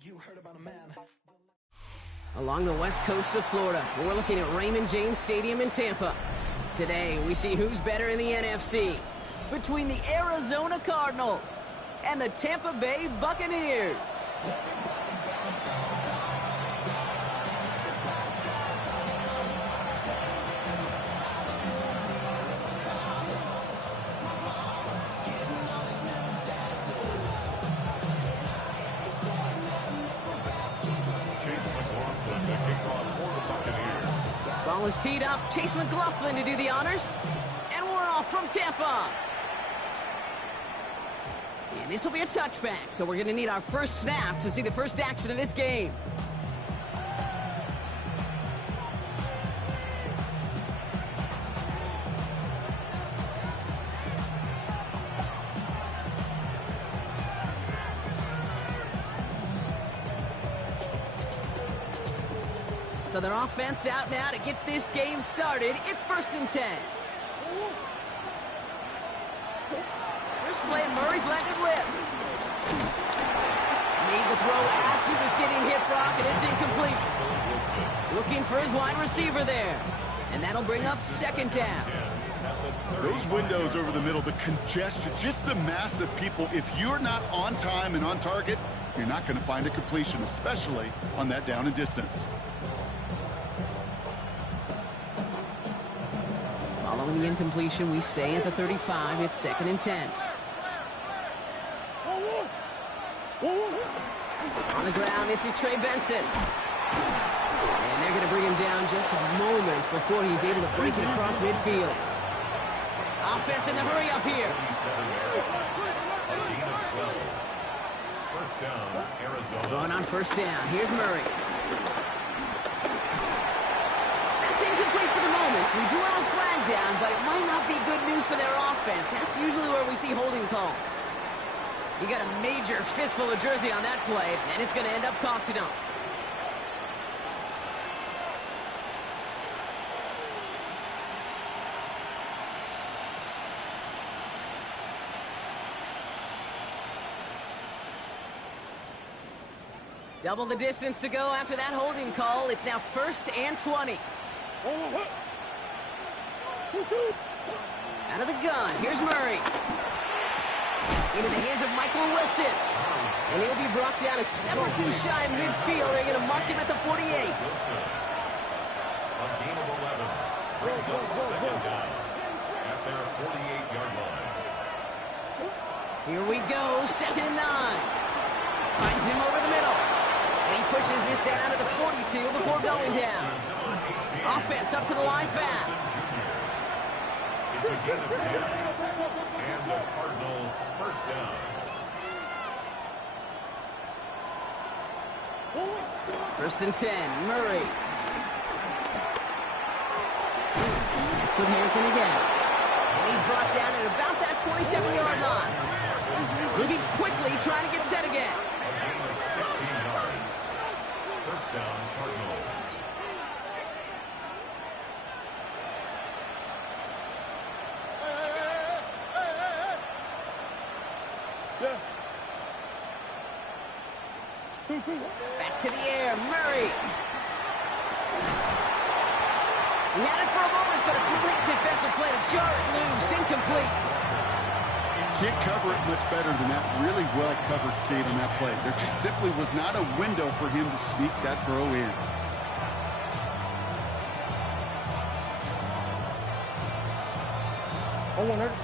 You heard about a man. Along the west coast of Florida, we're looking at Raymond James Stadium in Tampa. Today, we see who's better in the NFC between the Arizona Cardinals and the Tampa Bay Buccaneers. Ball is teed up. Chase McLaughlin to do the honors. And we're off from Tampa. And this will be a touchback, so we're going to need our first snap to see the first action of this game. So their offense out now to get this game started. It's 1st and 10. First play, Murray's letting it rip. Made the throw as he was getting hit, Brock, and it's incomplete. Looking for his wide receiver there. And that'll bring up 2nd down. Those windows over the middle, the congestion, just the mass of people. If you're not on time and on target, you're not going to find a completion, especially on that down and distance. Following the incompletion, we stay at the 35. It's 2nd and 10. On the ground, this is Trey Benson. And they're going to bring him down just a moment before he's able to break it across midfield. Offense in the hurry up here. First down, Arizona. Going on 1st down. Here's Murray. That's incomplete for the moment. We do have a flag down, but it might not be good news for their offense. That's usually where we see holding calls. You got a major fistful of jersey on that play, and it's going to end up costing them. Double the distance to go after that holding call. It's now 1st and 20. Out of the gun, here's Murray. Into the hands of Michael Wilson. And he'll be brought down a step or two shy of midfield. They're going to mark him at the 48. A gain of 11 brings up 2nd down at their 48-yard line. Here we go, 2nd and 9. Finds him over the middle. And he pushes this down to the 42 before going down. Offense up to the line fast. It's a gain of 10. And the Cardinal first down. First and 10, Murray. Next with Harrison again. And he's brought down at about that 27-yard line. Moving quickly, trying to get set again. A gain of 16 yards. First down, Cardinals. Back to the air, Murray. He had it for a moment, but a great defensive play to jar it loose, incomplete. Can't cover it much better than that really well-covered feed on that play. There just simply was not a window for him to sneak that throw in.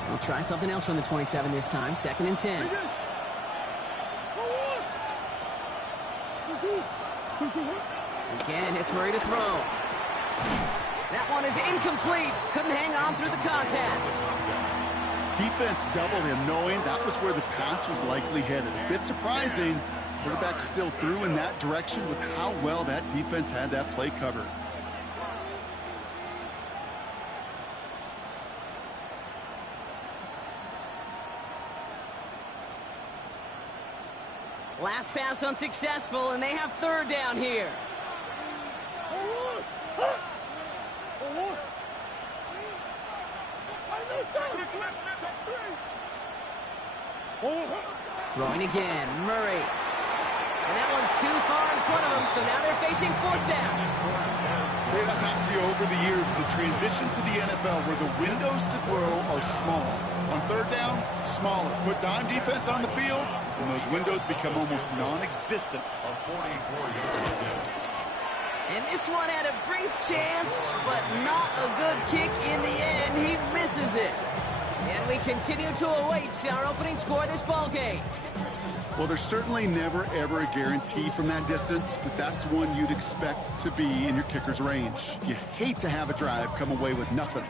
We'll try something else from the 27 this time, 2nd and 10. Again, it's Murray to throw. That one is incomplete. Couldn't hang on through the contact. Defense doubled him, knowing that was where the pass was likely headed. A bit surprising. Quarterback still threw in that direction with how well that defense had that play covered. Last pass unsuccessful, and they have 3rd down here. Throwing again, Murray. And that one's too far in front of him, so now they're facing fourth down. Great, I've talked to you over the years of the transition to the NFL where the windows to throw are small. On third down, smaller. Put dime defense on the field, and those windows become almost non-existent. A 44-yard. And this one had a brief chance, but not a good kick in the end. He misses it. And we continue to await our opening score of this ball game. Well, there's certainly never, ever a guarantee from that distance, but that's one you'd expect to be in your kicker's range. You hate to have a drive come away with nothing,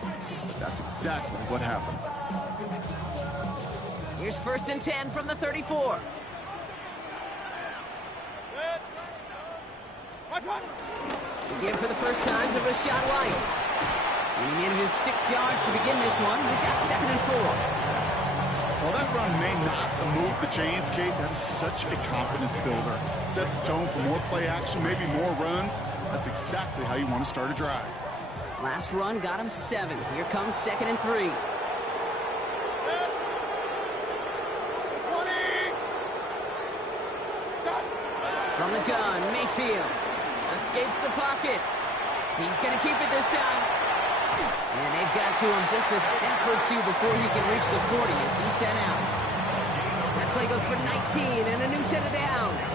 but that's exactly what happened. Here's 1st and 10 from the 34. Again for the first time to Rashad White. And he manages 6 yards to begin this one. We've got 2nd and 4. While that run may not move the chains, Kate, that is such a confidence builder. Sets the tone for more play action, maybe more runs. That's exactly how you want to start a drive. Last run got him 7. Here comes 2nd and 3. From the gun, Mayfield escapes the pocket. He's going to keep it this time. And they've got to him just a step or two before he can reach the 40 as he's sent out. That play goes for 19 and a new set of downs.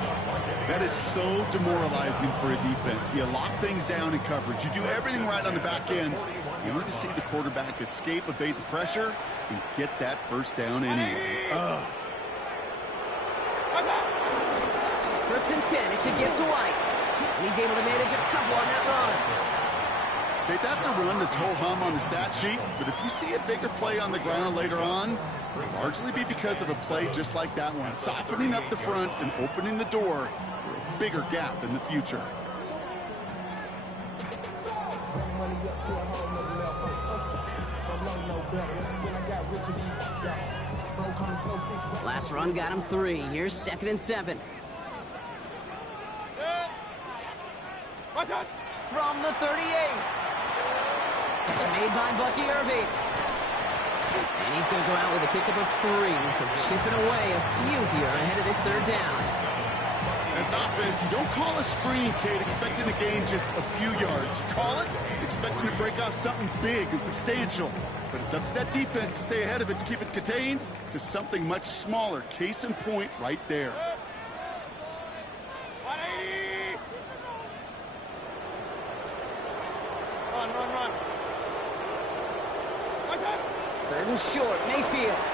That is so demoralizing for a defense. You lock things down in coverage. You do everything right on the back end. You need to see the quarterback escape, evade the pressure, and get that first down anyway. Ugh. 1st and 10, it's a gift to White. And he's able to manage a couple on that run. Okay, that's a run that's ho-hum on the stat sheet, but if you see a bigger play on the ground later on, it'll largely be because of a play just like that one, softening up the front and opening the door for a bigger gap in the future. Last run got him 3. Here's 2nd and 7. From the 38. Catch made by Bucky Irving. And he's going to go out with a pickup of 3. So chipping away a few here ahead of this 3rd down. As an offense, you don't call a screen, Kate, expecting to gain just a few yards. You call it expecting to break off something big and substantial. But it's up to that defense to stay ahead of it, to keep it contained to something much smaller. Case in point right there. Run. 3rd and short, Mayfield.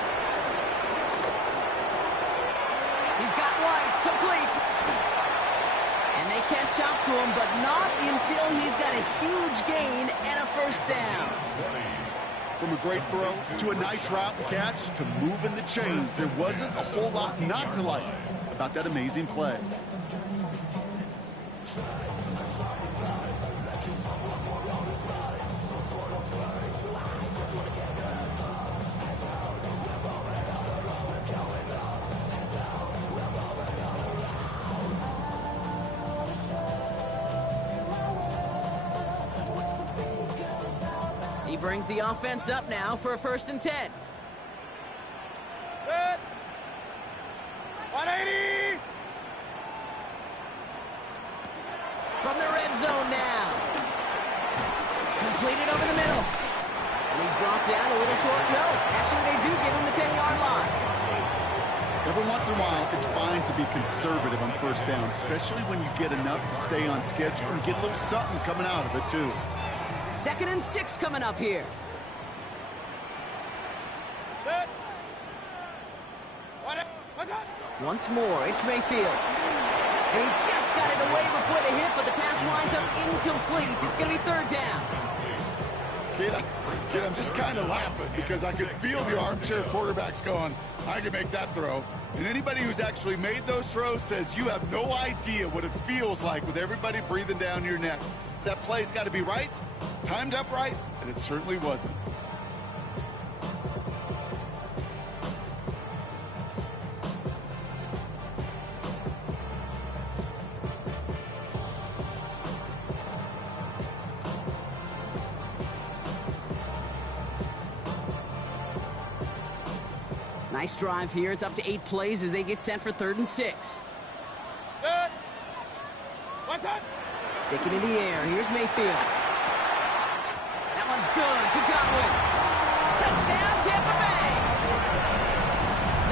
He's got White, complete. And they catch up to him, but not until he's got a huge gain and a 1st down. From a great throw to a nice route and catch to moving the chains, there wasn't a whole lot not to like about that amazing play. He brings the offense up now for a 1st and 10. Good. 180. From the red zone now. Completed over the middle. And he's brought down a little short. No, actually they do give him the 10-yard line. Every once in a while, it's fine to be conservative on 1st down, especially when you get enough to stay on schedule and get a little something coming out of it, too. 2nd and 6 coming up here. Good. Once more, it's Mayfield. And he just got it away before the hit, but the pass winds up incomplete. It's going to be 3rd down. Kid, I'm just kind of laughing because I could feel the armchair quarterbacks going, I can make that throw. And anybody who's actually made those throws says you have no idea what it feels like with everybody breathing down your neck. That play's got to be right, timed up right, and it certainly wasn't. Nice drive here. It's up to 8 plays as they get set for 3rd and 6. Good. One touch. Stick it in the air. Here's Mayfield. That one's good to Godwin. Touchdown, Tampa Bay.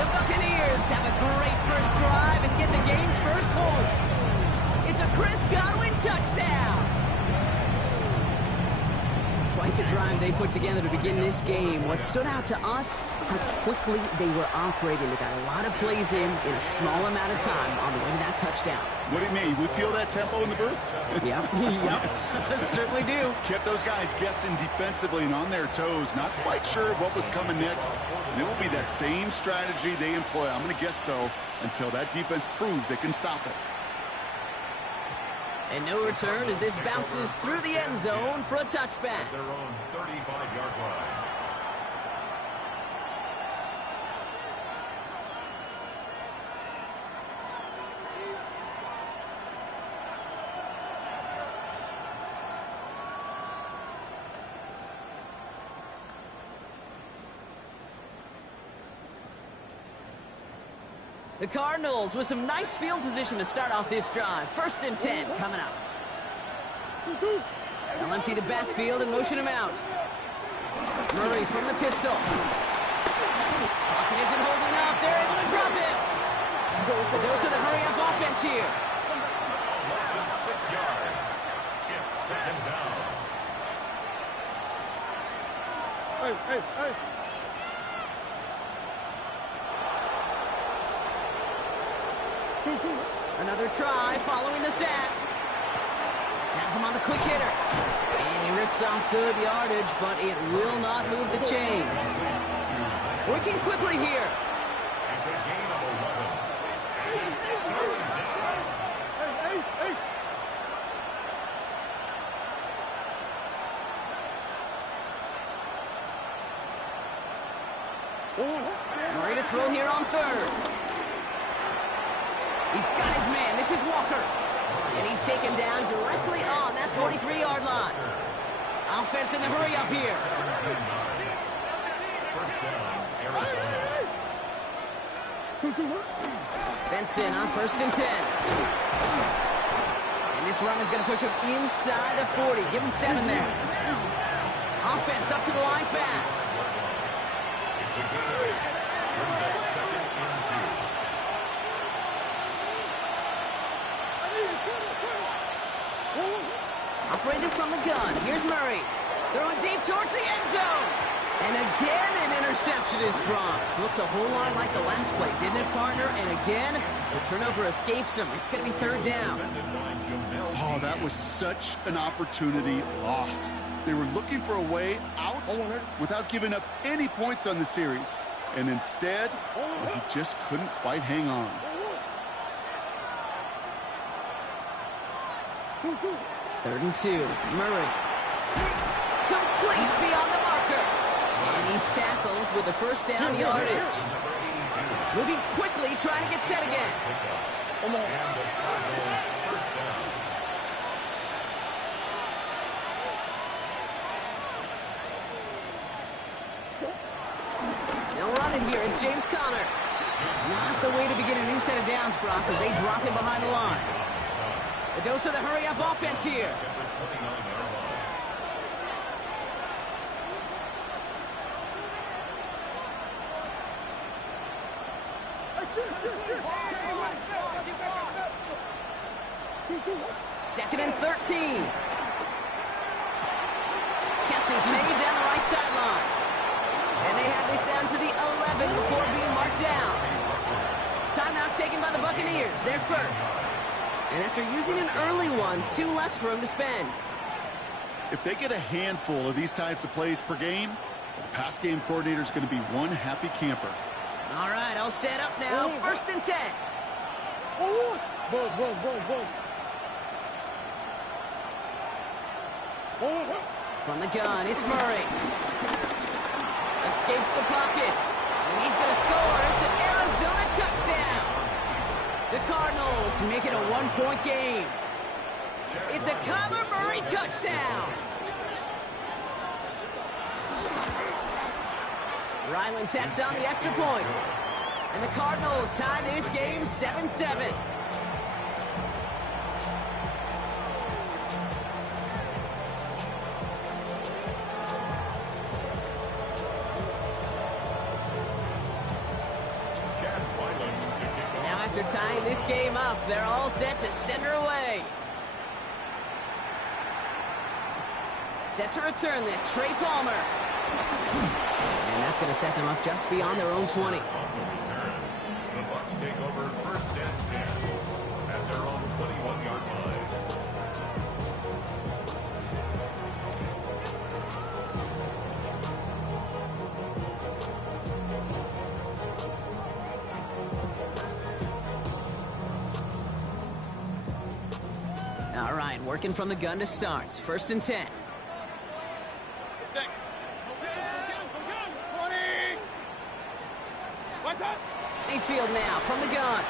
The Buccaneers have a great first drive and get the game's first points. It's a Chris Godwin touchdown. Quite the drive they put together to begin this game. What stood out to us, how quickly they were operating. They got a lot of plays in a small amount of time on the way to that touchdown. What do you mean? We feel that tempo in the booth? Yep, yep, certainly do. Kept those guys guessing defensively and on their toes, not quite sure what was coming next. And it will be that same strategy they employ, I'm going to guess so, until that defense proves they can stop it. And no return as this bounces through the end zone for a touchback. Their own 35-yard line. The Cardinals with some nice field position to start off this drive. 1st and 10 coming up. They'll empty the backfield and motion him out. Murray from the pistol. Pocket isn't holding up. They're able to drop it. The dose of the hurry-up offense here. Loss of 6 yards. It's 2nd down. Hey. Another try following the sack. Has him on the quick hitter. And he rips off good yardage, but it will not move the chains. Working quickly here. It's a gain of 11. And it's 3rd down. Ace. Murray to throw here on 3rd. He's got his man. This is Walker. And he's taken down directly on that 43-yard line. Offense in the hurry up here. 17 yards. 1st down, Arizona. Benson on 1st and 10. And this run is going to push him inside the 40. Give him 7 there. Offense up to the line fast. It's a good day. Brings up 2nd and 2. Operated from the gun. Here's Murray. Throwing deep towards the end zone. And again, an interception is dropped. Looked a whole lot like the last play, didn't it, partner? And again, the turnover escapes him. It's going to be 3rd down. Oh, that was such an opportunity lost. They were looking for a way out without giving up any points on the series. And instead, he just couldn't quite hang on. 3rd and 2. Murray. Complete beyond the marker. And he's tackled with the 1st down yardage. Moving quickly, trying to get set again. And the Cardinal 1st down. They'll run it here. It's James Conner. Not the way to begin a new set of downs, Brock, as they drop him behind the line. A dose of the hurry-up offense here. Second and 13. Catch is made down the right sideline. And they have this down to the 11 before being marked down. Timeout taken by the Buccaneers. They're first. And after using an early one, 2 left for him to spend. If they get a handful of these types of plays per game, the pass game coordinator is going to be one happy camper. All right, all set up now. 1st and 10. From the gun, it's Murray. Escapes the pocket. And he's going to score. It's an Arizona touchdown. The Cardinals make it a 1-point game. It's a Kyler Murray touchdown. Ryland tacks on the extra point. And the Cardinals tie this game 7-7. Now after tying this game up, they're all set to send her away. Set to return this, Trey Palmer. And that's going to set them up just beyond their own 20. The Bucs take over first and 10 at their own 21-yard line. All right, working from the gun to start. First and 10. Mayfield now from the gun.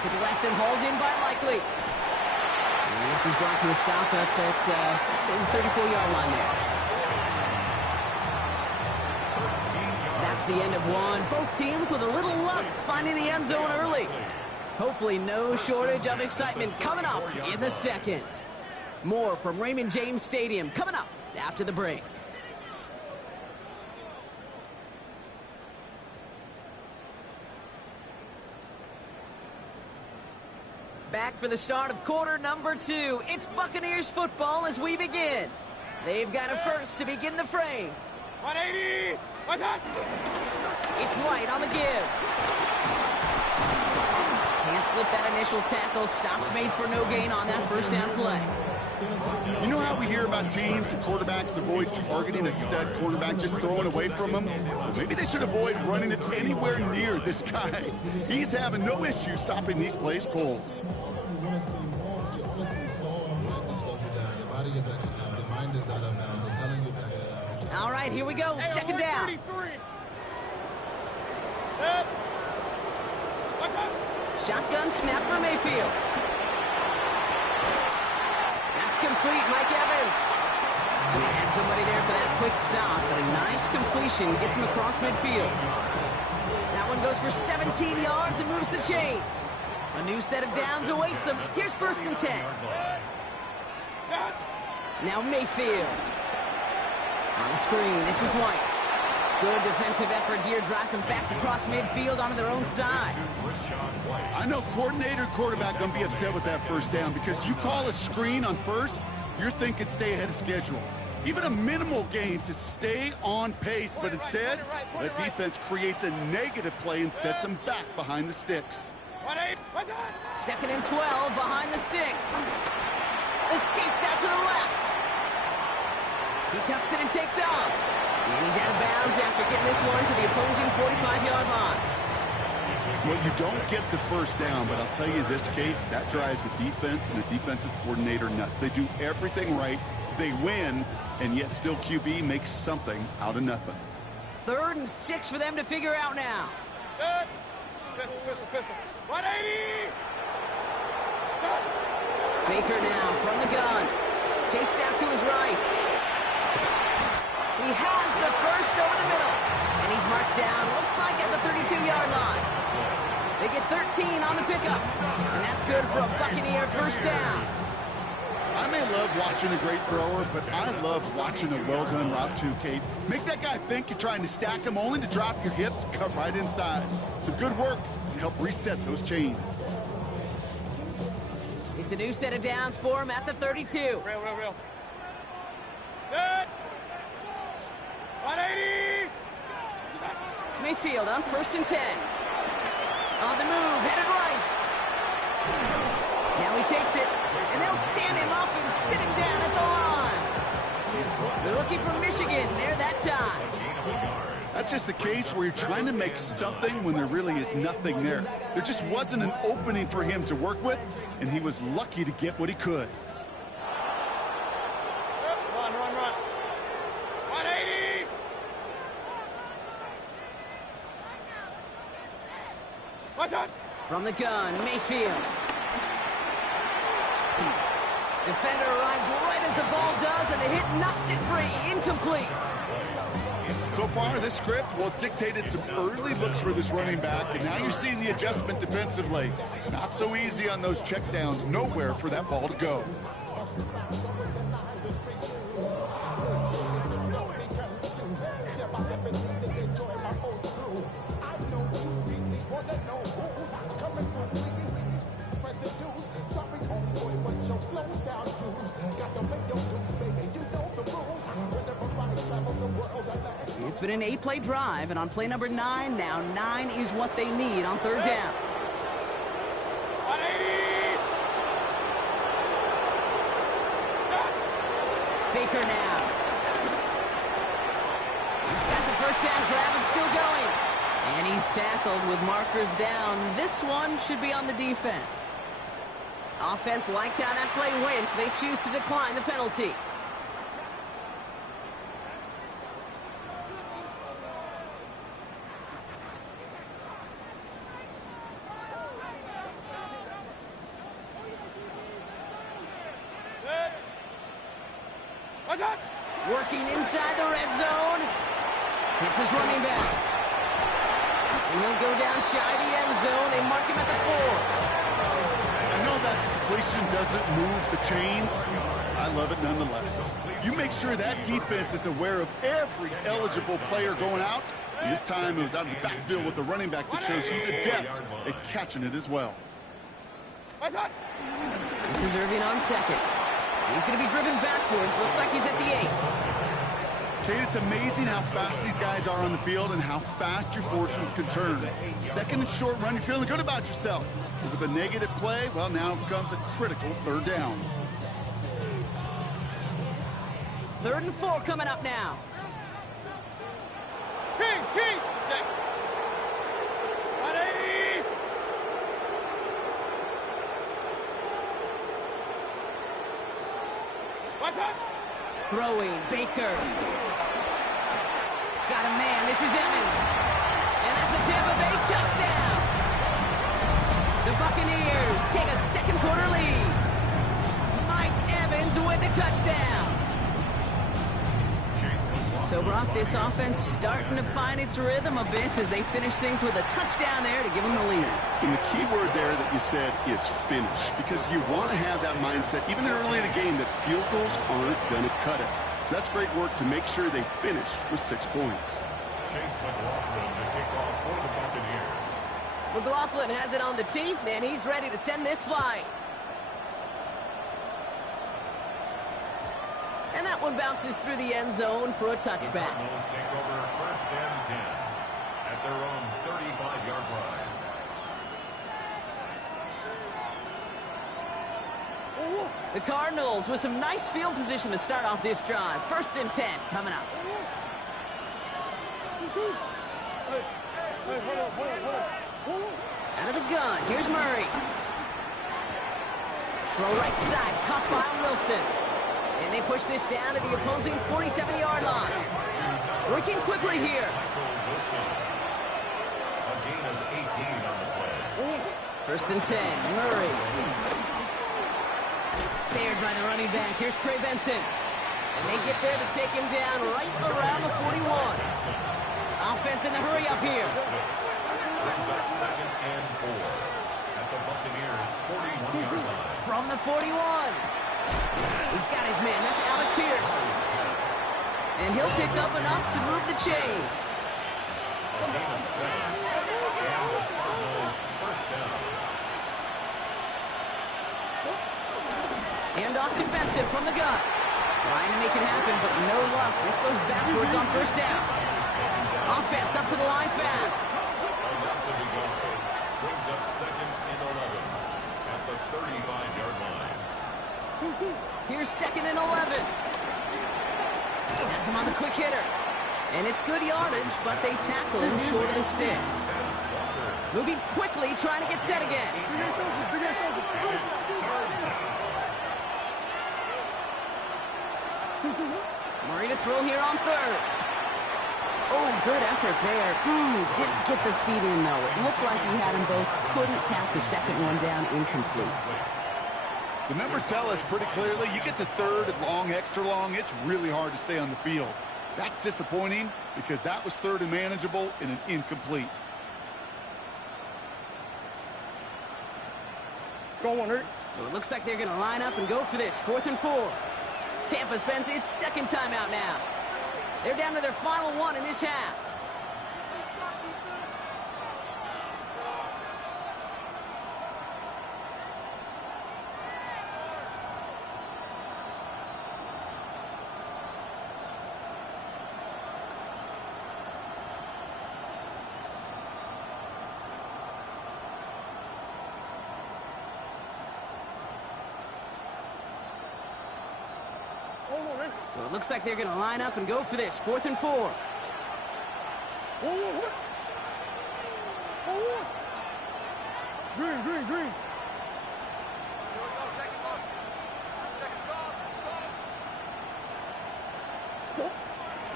To the left and hauled in by Likely. And this is brought to a stop up at the 34-yard line there. That's the end of one. Both teams with a little luck finding the end zone early. Hopefully no shortage of excitement coming up in the second. More from Raymond James Stadium coming up after the break. Back for the start of quarter number 2. It's Buccaneers football as we begin. They've got a first to begin the frame. 180! What's that? It's White on the give. Can't slip that initial tackle. Stops made for no gain on that first down play. You know how we hear about teams and quarterbacks avoid targeting a stud quarterback, just throwing away from him? Well, maybe they should avoid running it anywhere near this guy. He's having no issue stopping these plays cold. All right, here we go. Second down. Shotgun snap for Mayfield. That's complete, Mike Evans. And they had somebody there for that quick stop, but a nice completion gets him across midfield. That one goes for 17 yards and moves the chains. A new set of downs awaits him. Here's first and 10. Now Mayfield. On the screen, this is White. Good defensive effort here, drives them back across midfield onto their own side. I know coordinator quarterback going to be upset with that first down because you call a screen on first, you're thinking stay ahead of schedule. Even a minimal gain to stay on pace, but instead, the defense creates a negative play and sets them back behind the sticks. Second and 12 behind the sticks. Escapes out to the left. He tucks it and takes off. And he's out of bounds after getting this one to the opposing 45-yard line. Well, you don't get the first down, but I'll tell you this, Kate, that drives the defense and the defensive coordinator nuts. They do everything right. They win, and yet still QB makes something out of nothing. 3rd and 6 for them to figure out now. Pistol. 180! Baker now from the gun. Chased out to his right. He has the first over the middle. And he's marked down, looks like at the 32-yard line. They get 13 on the pickup. And that's good for a Buccaneer first down. I may love watching a great thrower, but I love watching a well-done route too, Kate. Make that guy think you're trying to stack him only to drop your hips, cut right inside. Some good work to help reset those chains. It's a new set of downs for him at the 32. Real. Good. 180! Mayfield on 1st and 10. On the move, headed right. Now he takes it, and they'll stand him up and sit him down at the line. They're looking for Michigan there that time. That's just the case where you're trying to make something when there really is nothing there. There just wasn't an opening for him to work with, and he was lucky to get what he could. Run. 180! What's up? From the gun, Mayfield. Defender arrives right as the ball does, and the hit knocks it free. Incomplete. So far, this script, well, it's dictated some early looks for this running back, and now you're seeing the adjustment defensively. Not so easy on those checkdowns. Nowhere for that ball to go. It's been an 8-play drive, and on play number 9, now 9 is what they need on third down. 180! Baker now. He's got the first down grab and still going. And he's tackled with markers down. This one should be on the defense. Offense liked how that play went, so they choose to decline the penalty. Working inside the red zone. Hits his running back. And he'll go down shy of the end zone. They mark him at the 4. I know that completion doesn't move the chains. I love it nonetheless. You make sure that defense is aware of every eligible player going out. And this time it was out of the backfield with the running back that shows he's adept at catching it as well. This is Irving on second. He's going to be driven backwards. Looks like he's at the 8. Kate, it's amazing how fast these guys are on the field and how fast your fortunes can turn. Second and short run, you're feeling good about yourself. But with a negative play, well, now it becomes a critical third down. 3rd and 4 coming up now. King! 180! Throwing, Baker. Got a man, this is Evans. And that's a Tampa Bay touchdown. The Buccaneers take a second quarter lead. Mike Evans with the touchdown. So, Brock, this offense starting to find its rhythm a bit as they finish things with a touchdown there to give them the lead. And the key word there that you said is finish, because you want to have that mindset, even early in the game, that field goals aren't going to cut it. So that's great work to make sure they finish with 6 points. Chase McLaughlin to kick off for the Buccaneers. McLaughlin has it on the tee, and he's ready to send this flying. And that one bounces through the end zone for a touchback. The Cardinals take over 1st and 10 at their own 35-yard line. The Cardinals with some nice field position to start off this drive. 1st and 10 coming up. Out of the gun, here's Murray. Throw right side, caught by Wilson. And they push this down to the opposing 47-yard line. Working quickly here. A gain of 18 on the play. 1st and 10, Murray. Snared by the running back. Here's Trey Benson. And they get there to take him down right around the 41. Offense in the hurry up here. Brings up 2nd and 4 at the Buccaneers' 41-yard line. From the 41. He's got his man. That's Alec Pierce. And he'll pick up enough to move the chains. A gain of 7 and the Cardinal 1st down. Hand off to Benson from the gun. Trying to make it happen, but no luck. This goes backwards on 1st down. Offense up to the line fast. Brings up 2nd and 11 at the 35-yard line. Here's 2nd and 11. That's him on the quick hitter. And it's good yardage, but they tackle him short of the sticks. Moving quickly, trying to get set again. Murray to throw here on 3rd. Oh, good effort there. Didn't get the feet in, though. It looked like he had them both. Couldn't tap the second one down, incomplete. The numbers tell us pretty clearly, you get to 3rd and long, extra long, it's really hard to stay on the field. That's disappointing because that was third and manageable and an incomplete. Go on, hurt. So it looks like they're going to line up and go for this. 4th and 4. Tampa spends its second timeout now. They're down to their final one in this half. So it looks like they're going to line up and go for this. 4th and 4. Green.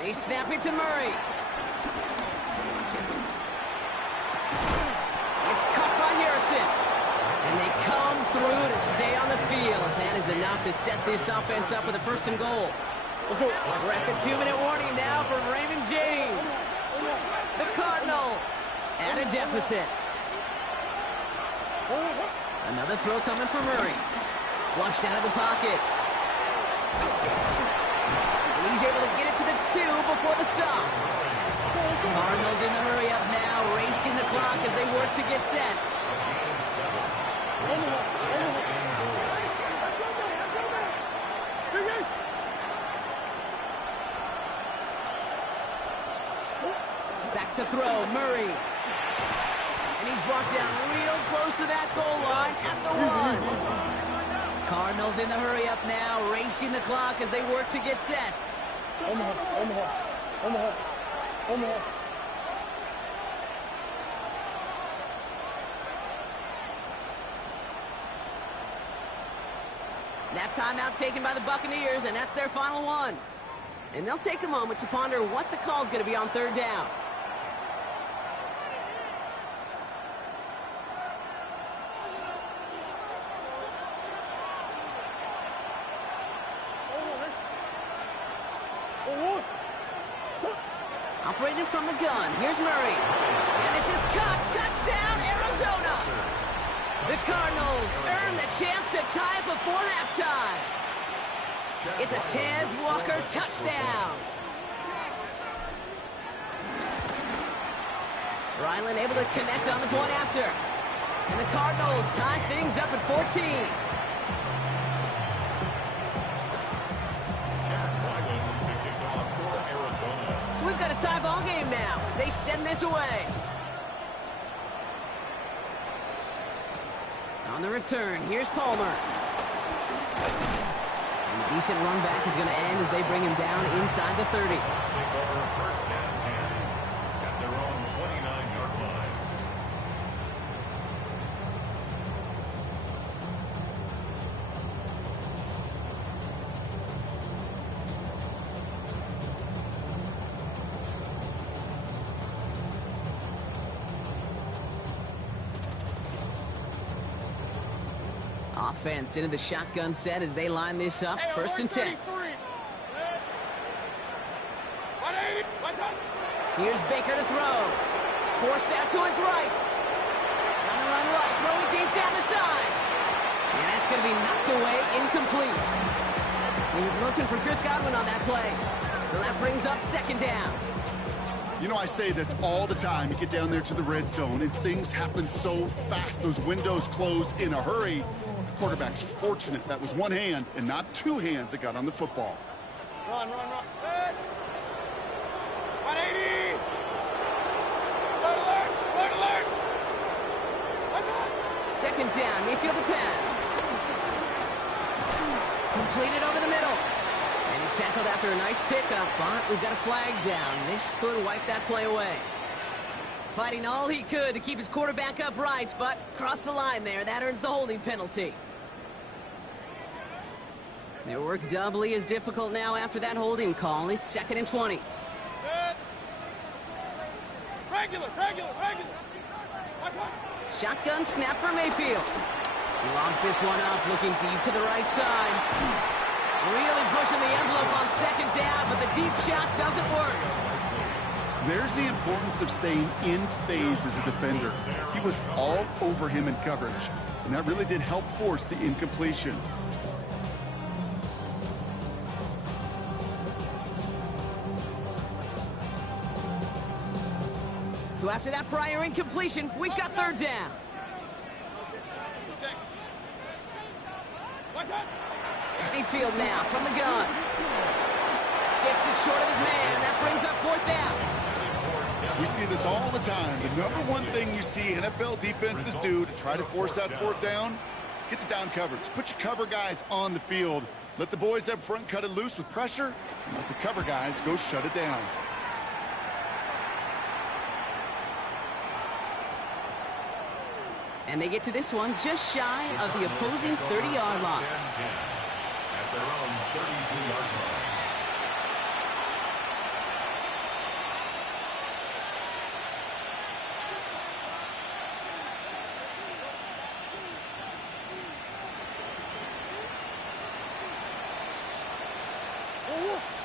They snap it to Murray. It's caught by Harrison. And they come through to stay on the field. That is enough to set this offense up with a 1st and goal. Let's go. We're at the 2-minute warning now from Raymond James. The Cardinals at a deficit. Another throw coming from Murray. Flushed out of the pocket. And he's able to get it to the 2 before the stop. Cardinals in the hurry up now, racing the clock as they work to get set. Back to throw, Murray. And he's brought down real close to that goal line at the 1. Cardinals in the hurry up now, racing the clock as they work to get set. Omaha. That timeout taken by the Buccaneers, and that's their final one. And they'll take a moment to ponder what the call is going to be on 3rd down. Operating from the gun, here's Murray. And this is caught. Touchdown, Arizona. The Cardinals earn the chance to tie it before halftime. It's a Tez Walker touchdown. Ryland able to connect on the point after. And the Cardinals tie things up at 14. So we've got a tie ball game now as they send this away. On the return, here's Palmer. And a decent run back is going to end as they bring him down inside the 30. Take over 1st and 10 at their own 29-yard line. Offense into the shotgun set as they line this up. 1st and 10. Here's Baker to throw. Forced out to his right. On the run right, throwing deep down the side. And that's going to be knocked away, incomplete. He was looking for Chris Godwin on that play. So that brings up 2nd down. You know, I say this all the time. You get down there to the red zone, and things happen so fast. Those windows close in a hurry. Quarterback's fortunate that was one hand and not two hands that got on the football. Run. 180. Alert. 2nd down, Mayfield the pass. Completed over the middle. And he's tackled after a nice pickup, but we've got a flag down. This could wipe that play away. Fighting all he could to keep his quarterback upright, but crossed the line there. That earns the holding penalty. Their work doubly as difficult now after that holding call. It's 2nd and 20. Regular. Shotgun snap for Mayfield. He lobs this one up, looking deep to the right side. Really pushing the envelope on second down, but the deep shot doesn't work. There's the importance of staying in phase as a defender. He was all over him in coverage, and that really did help force the incompletion. So after that prior incompletion, we've got third down. Mayfield now from the gun. Skips it short of his man. That brings up fourth down. We see this all the time. The number one thing you see NFL defenses do to try to force that fourth down, gets down coverage. Put your cover guys on the field. Let the boys up front cut it loose with pressure, and let the cover guys go shut it down. And they get to this one just shy of the opposing 30-yard line. At their own 32-yard line.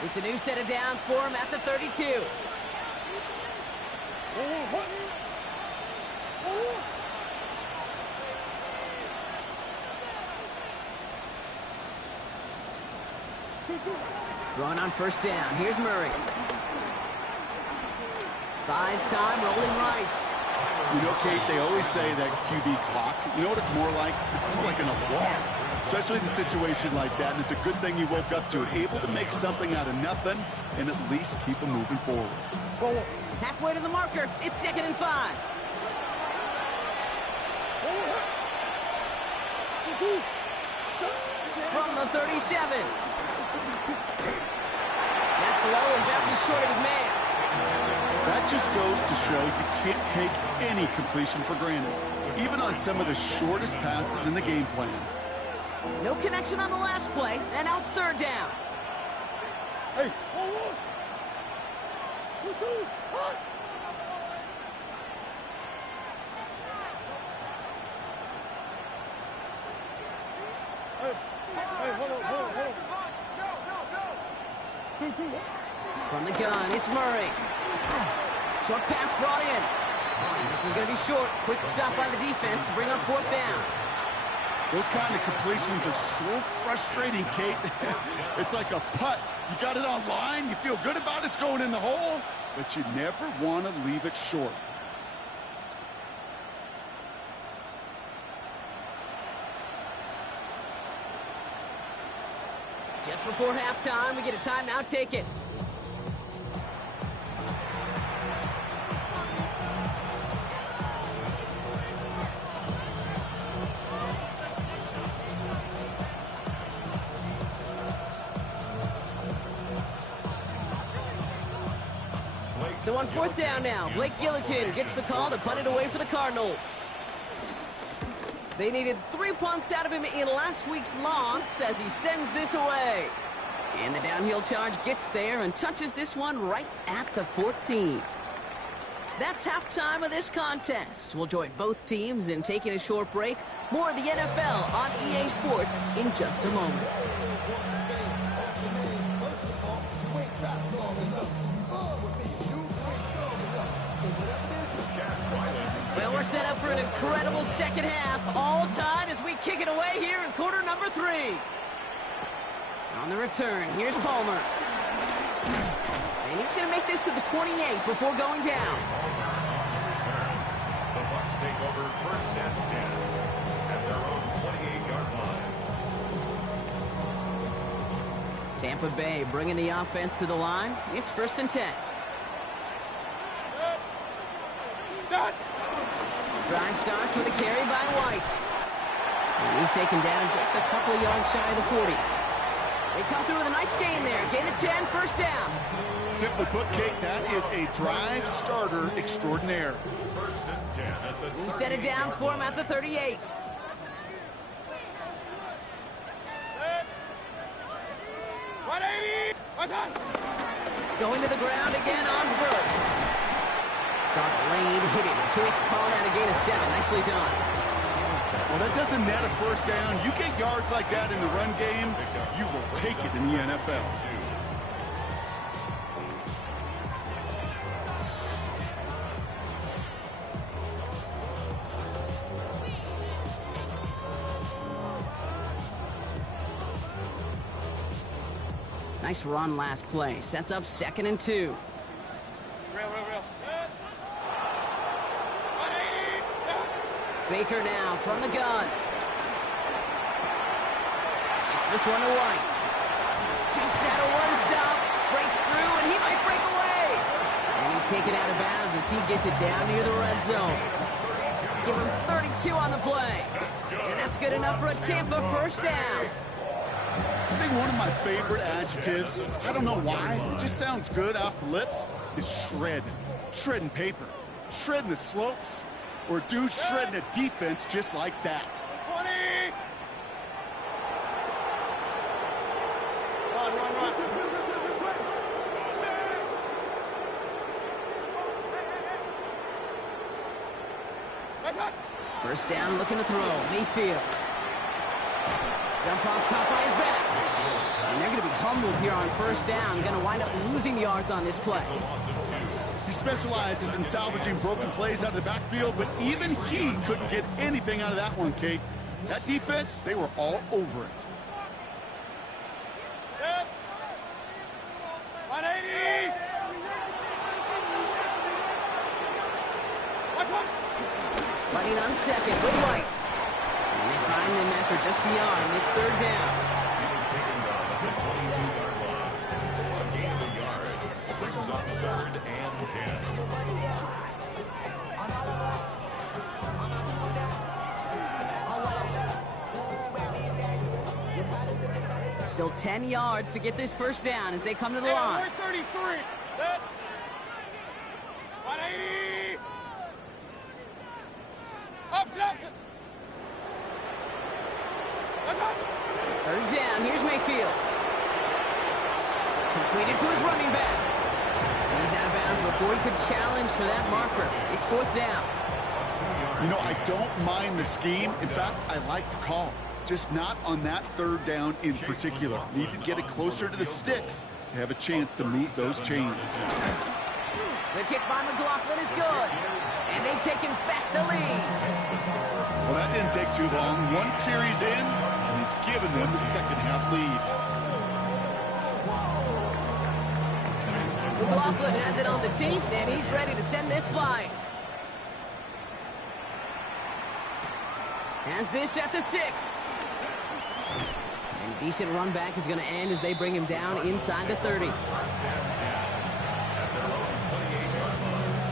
It's a new set of downs for him at the 32. Throwing on first down. Here's Murray. Buys time, rolling right. You know, Kate, they always say that QB clock, you know what it's more like? It's more like an alarm, especially in a situation like that, and it's a good thing you woke up to it, able to make something out of nothing and at least keep them moving forward. Halfway to the marker. It's 2nd and 5. From the 37. That's low and bounces short of his man. That just goes to show you can't take any completion for granted, even on some of the shortest passes in the game plan. No connection on the last play, and now it's third down. Hey. From the gun, it's Murray. Short pass brought in. This is going to be short. Quick stop by the defense. Bring up fourth down. Those kind of completions are so frustrating, Kate. It's like a putt. You got it on line. You feel good about it. It's going in the hole. But you never want to leave it short. Just before halftime, we get a timeout. Take it. So on fourth down now, Blake Gillikin gets the call to punt it away for the Cardinals. They needed 3 punts out of him in last week's loss as he sends this away. And the downhill charge gets there and touches this one right at the 14. That's halftime of this contest. We'll join both teams in taking a short break. More of the NFL on EA Sports in just a moment. Well, we're set up for an incredible second half. All tied as we kick it away here in quarter number 3. On the return, here's Palmer. And he's going to make this to the 28 before going down. The Bucs take over first and 10 at their own 28-yard line. Tampa Bay bringing the offense to the line. It's 1st and 10. Done. Drive starts with a carry by White. And he's taken down just a couple of yards shy of the 40. They come through with a nice gain there. Gain of 10, first down. Simply put, Kate, that is a drive starter extraordinaire. First and 10 at the New set of downs for him at the 38. Going to the ground again on first. Saw the lane, hit it quick, called out a gain of 7. Nicely done. Well, that doesn't net a first down. You get yards like that in the run game, you will take it in the NFL. Nice run last play. Sets up 2nd and 2. Real. Baker now from the gun. Gets this one to White. Jukes out of one stop. Breaks through, and he might break away. And he's taken out of bounds as he gets it down near the red zone. Give him 32 on the play. And that's good enough for a Tampa first down. I think one of my favorite adjectives, I don't know why, it just sounds good off the lips, is shred. Shredding paper. Shredding the slopes. Or dude shredding a defense just like that. 20! Run. First down, looking to throw. Mayfield. Jump off, caught by his back. And they're going to be humbled here on first down. Going to wind up losing the yards on this play. He specializes in salvaging broken plays out of the backfield, but even he couldn't get anything out of that one, Kate. That defense, they were all over it. 180! Fighting on 2nd with White. And they find him after just a yard, and it's 3rd down. He was taken down at the 22-yard line. A gain of a yard, which is on 3rd and 10. Still 10 yards to get this first down as they come to the line. 33. 180. Up. 3rd down, here's Mayfield. Completed to his running back. And he's out of bounds before he could challenge for that marker. It's 4th down. You know, I don't mind the scheme. In fact, I like the call. Just not on that 3rd down in particular. Need to get it closer to the sticks to have a chance to move those chains. The kick by McLaughlin is good. And they've taken back the lead. Well, that didn't take too long. One series in, and he's given them the second-half lead. McLaughlin has it on the team, and he's ready to send this flying. Has this at the 6. And decent run back is going to end as they bring him down inside the 30. At their own 28-yard line.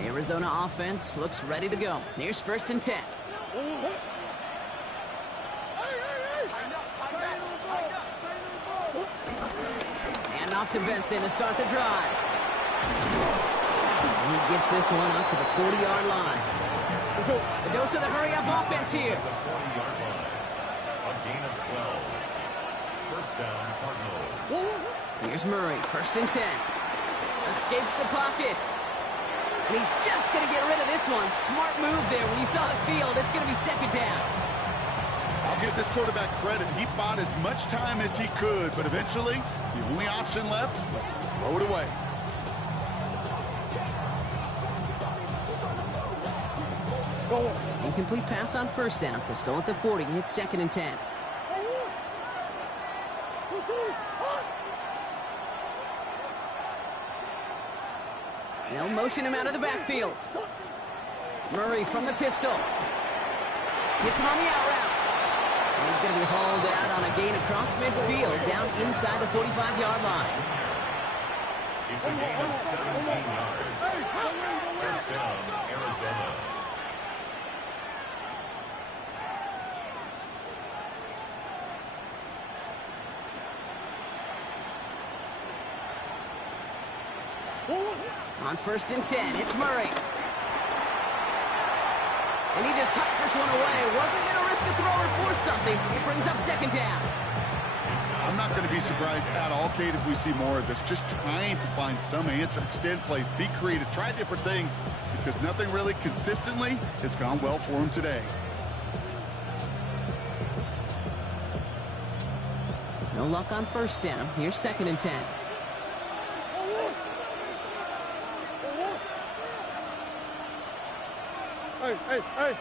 The Arizona offense looks ready to go. Here's 1st and 10. And off to Benson to start the drive. And he gets this one up to the 40-yard line. A dose of the hurry-up offense here. The 40-yard line. A gain of 12. First down, Cardinals. Here's Murray, 1st and 10. Escapes the pocket. And he's just going to get rid of this one. Smart move there. When you saw the field, it's going to be 2nd down. I'll give this quarterback credit. He bought as much time as he could, but eventually, the only option left was to throw it away. Incomplete pass on first down, so still at the 40. It's 2nd and 10. They'll motion him out of the backfield. Murray from the pistol. Hits him on the out route. And he's going to be hauled out on a gain across midfield, down inside the 45-yard line. It's a gain of 17 yards. First down, Arizona. On 1st and 10, it's Murray. And he just hucks this one away. Wasn't going to risk a throw or force something. It brings up 2nd down. It's I'm not going to be surprised at all, Kate, if we see more of this. Just trying to find some answer, extend plays, be creative, try different things, because nothing really consistently has gone well for him today. No luck on first down. Here's 2nd and 10. Hey.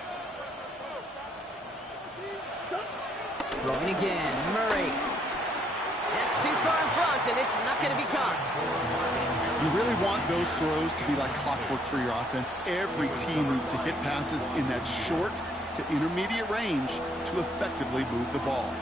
Throwing again, Murray. That's too far in front, and it's not going to be caught. You really want those throws to be like clockwork for your offense. Every team needs to hit passes in that short to intermediate range to effectively move the ball.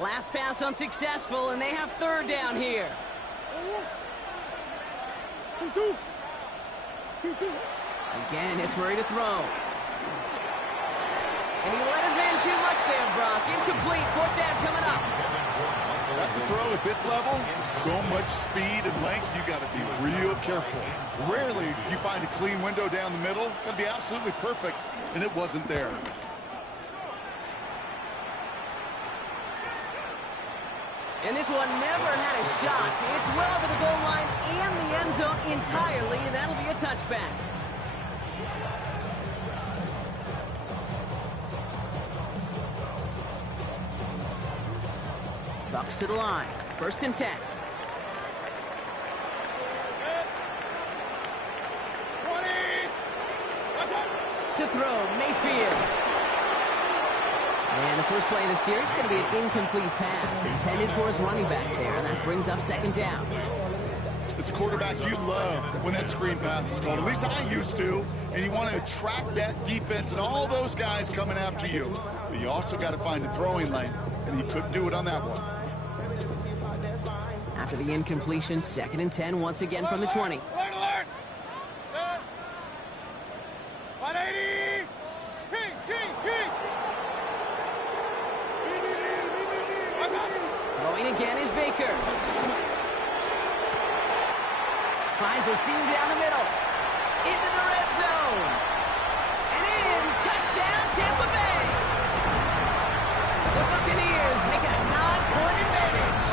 Last pass unsuccessful, and they have 3rd down here. Again, it's Murray to throw. And he let his man shoot much there, Brock. Incomplete. 4th down coming up. That's a throw at this level. So much speed and length, you got to be real careful. Rarely do you find a clean window down the middle. It's going to be absolutely perfect, and it wasn't there. And this one never had a shot. It's well over the goal line and the end zone entirely, and that'll be a touchback. Bucs to the line. 1st and 10. 20. To throw, Mayfield. And the first play of the series is going to be an incomplete pass intended for his running back there, and that brings up 2nd down. As a quarterback, you love when that screen pass is called. At least I used to. And you want to attract that defense and all those guys coming after you. But you also got to find a throwing lane, and he couldn't do it on that one. After the incompletion, 2nd and 10 once again from the 20. Alert. 180. King. Throwing again is Baker. Finds a seam down the middle. Into the red zone. And in. Touchdown, Tampa Bay. The Buccaneers make it a 9-point advantage.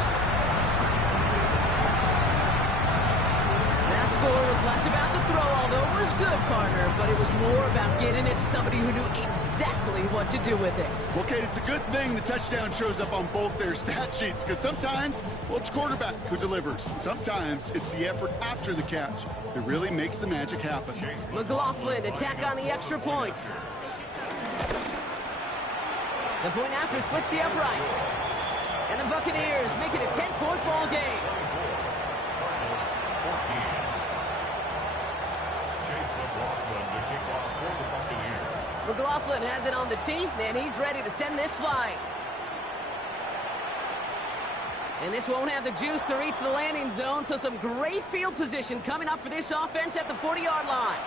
That score was less about the throw, although it was good, partner, but it was more about getting it to somebody who knew exactly what to do with it. Well, Kate, it's a good thing the touchdown shows up on both their stat sheets, because sometimes, well, it's quarterback who delivers. And sometimes it's the effort after the catch that really makes the magic happen. McLaughlin attack on the extra point. The point after splits the uprights. And the Buccaneers make it a 10-point ball game. McLaughlin has it on the team, and he's ready to send this flying. And this won't have the juice to reach the landing zone, so some great field position coming up for this offense at the 40-yard line.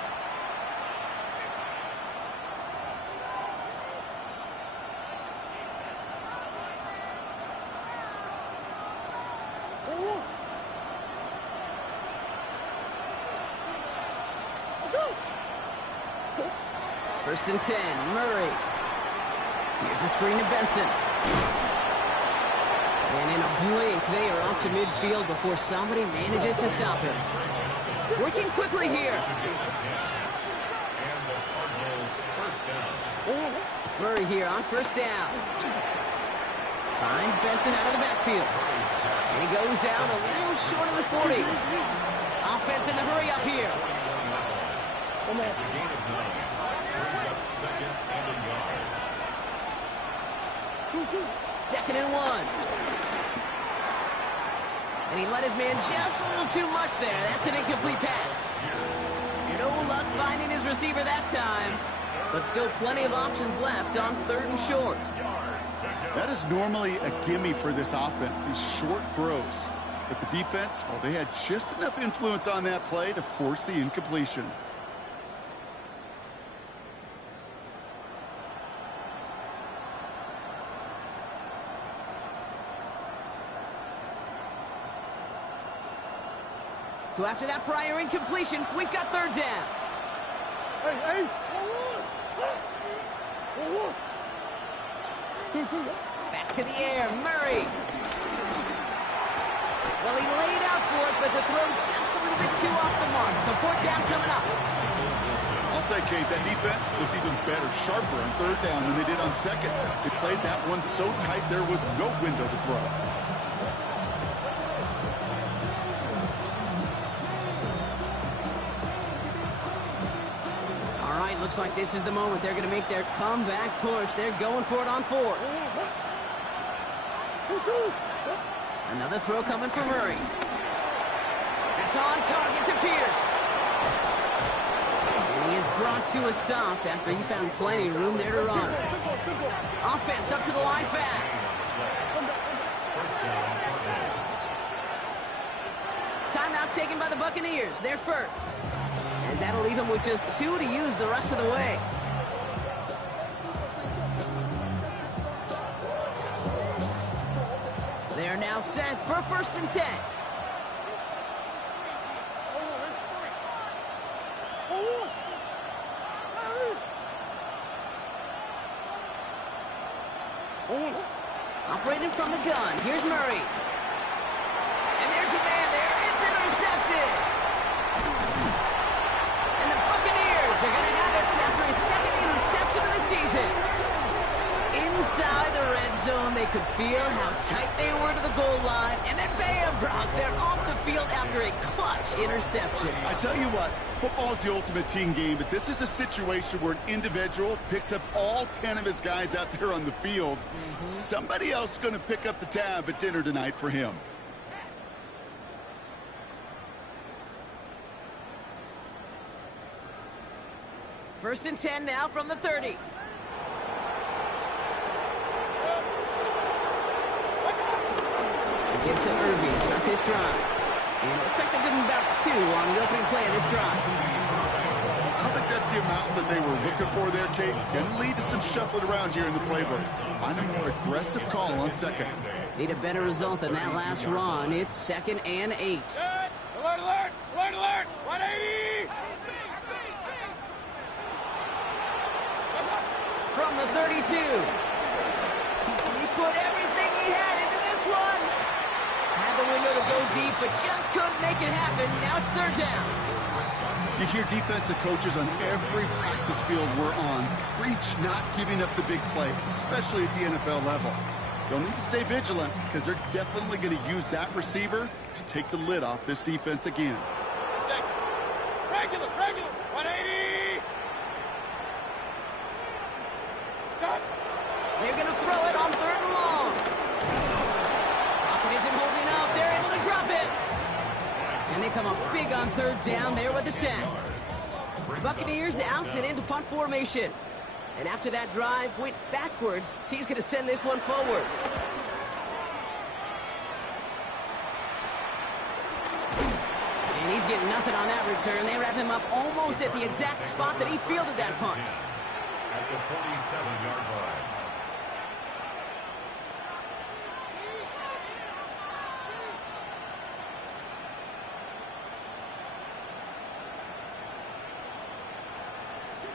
First and 10, Murray. Here's a screen to Benson. And in a blink, they are off to midfield before somebody manages to stop him. Working quickly here. Murray here on 1st down. Finds Benson out of the backfield. And he goes out a little short of the 40. Offense in the hurry up here. It's a gain of 9. Brings up 2nd and a yard. 2nd and 1. And he let his man just a little too much there. That's an incomplete pass. No luck finding his receiver that time. But still plenty of options left on 3rd and short. That is normally a gimme for this offense, these short throws. But the defense, well, they had just enough influence on that play to force the incompletion. So after that prior incompletion, we've got third down. Hey, Ace. 1-1. 2-2. Back to the air, Murray. Well, he laid out for it, but the throw just a little bit too off the mark. So fourth down coming up. I'll say, Kate, that defense looked even better, sharper on third down than they did on second. They played that one so tight there was no window to throw. All right, looks like this is the moment they're going to make their comeback push. They're going for it on fourth. 2-2. Another throw coming for Murray. That's on target to Pierce. And he is brought to a stop after he found plenty of room there to run. Offense up to the line fast. Timeout taken by the Buccaneers. They're first. As that'll leave them with just 2 to use the rest of the way. They're now set for 1st and 10. Operating from the gun. Here's Murray. And there's a man there. It's intercepted. And the Buccaneers are going to have it after his second interception of the season. Inside the red zone, they could feel how tight they were to the goal line. And then bam, Brock, they're off the field after a clutch interception. I tell you what, football is the ultimate team game, but this is a situation where an individual picks up all 10 of his guys out there on the field. Somebody else is going to pick up the tab at dinner tonight for him. First and 10 now from the 30. Give to Irving to start this drive. And it looks like they're giving about 2 on the opening play of this drive. I don't think that's the amount that they were looking for there, Kate. Can lead to some shuffling around here in the playbook. Find a more aggressive call on second. Need a better result than that last run. It's 2nd and 8. Alert, alert, alert, alert. 180. From the 32. He put everything he had into this one. Had the window to go deep, but just couldn't make it happen. Now it's third down. You hear defensive coaches on every practice field we're on preach not giving up the big play, especially at the NFL level. They'll need to stay vigilant because they're definitely going to use that receiver to take the lid off this defense again. Regular, 180. Stop. They're going to throw it on 3rd and long. Pocket isn't holding up. They're able to drop it. And they come up big on 3rd down there with the sack. Buccaneers out and into punt formation. And after that drive went backwards, he's going to send this one forward. And he's getting nothing on that return. They wrap him up almost at the exact spot that he fielded that punt. At the 47-yard line.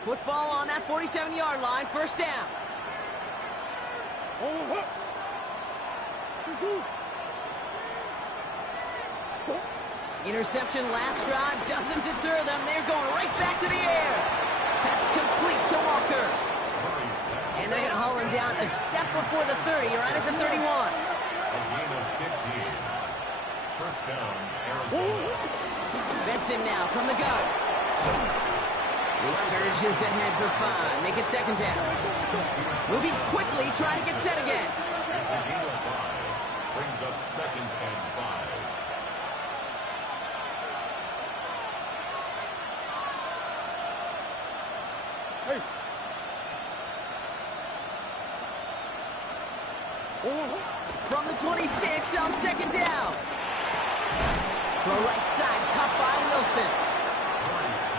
Football on that 47-yard line, first down. Interception last drive doesn't deter them. They're going right back to the air. Pass complete to Walker. And they're going to haul him down a step before the 30, right at the 31. A gain of 15. First down, Arizona. Benson now from the gun. He surges ahead for 5. Make it second down. Moving quickly, trying to get set again. It's a gain of 5. Brings up 2nd and 5. Hey. From the 26 on second down. The right side, caught by Wilson.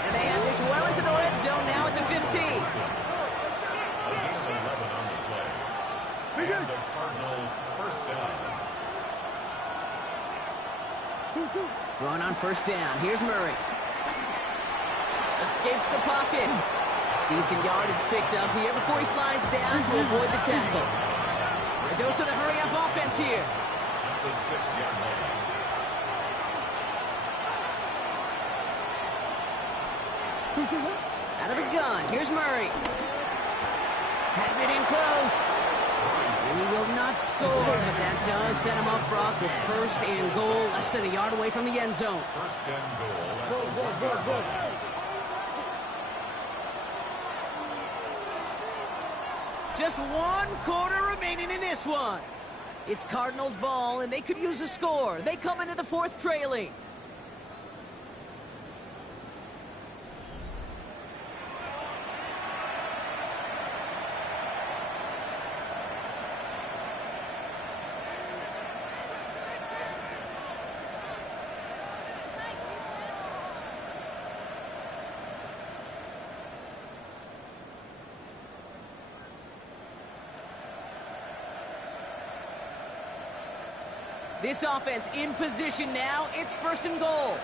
And they have this well into the red zone now at the 15. A gain of 11 on the play. And the Cardinal first down. Throwing on first down. Here's Murray. Escapes the pocket. Decent yardage picked up here before he slides down to avoid the tackle. A dose of the hurry-up offense here. At the 6-yard line. Out of the gun. Here's Murray. Has it in close. And he will not score, but that does set him up, Brock, with first and goal, less than a yard away from the end zone. First and goal. Go. Just 1 quarter remaining in this one. It's Cardinals ball, and they could use a score. They come into the fourth trailing. This offense in position now. It's first and goal.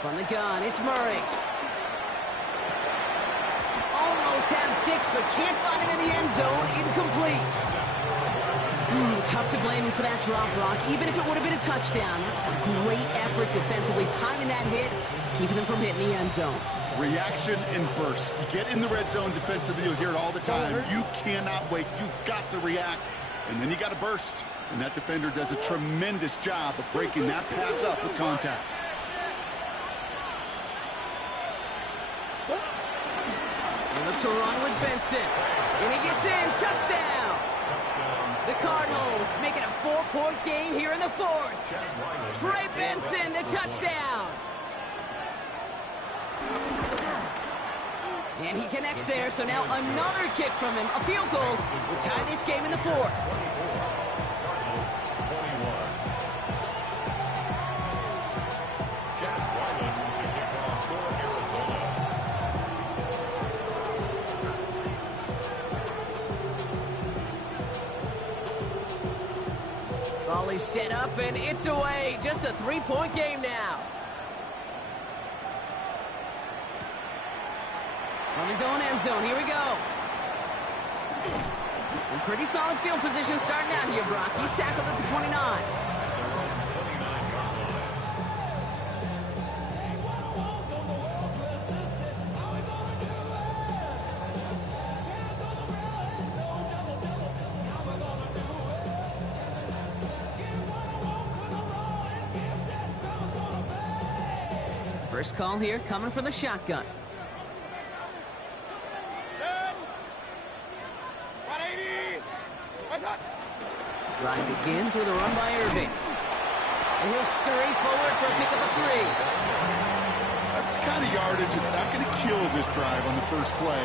From the gun, it's Murray. Almost had 6, but can't find him in the end zone. Incomplete. Tough to blame him for that drop, Brock. Even if it would have been a touchdown, that was a great effort defensively, timing that hit, keeping them from hitting the end zone. Reaction and burst. You get in the red zone defensively, you'll hear it all the time. You cannot wait. You've got to react. And then you got to burst. And that defender does a tremendous job of breaking that pass up with contact. They look to run with Benson. And he gets in. Touchdown. The Cardinals make it a 4-point game here in the fourth. Trey Benson, the touchdown. And he connects there, so now another kick from him. A field goal will tie this game in the fourth. Volley set up, and it's away. Just a 3-point game now. From his own end zone, here we go. In pretty solid field position starting out here, Brock. He's tackled at the 29. First call here coming from the shotgun. Drive begins with a run by Irving. And he'll scurry forward for a pickup of 3. That's the kind of yardage. It's not going to kill this drive on the first play,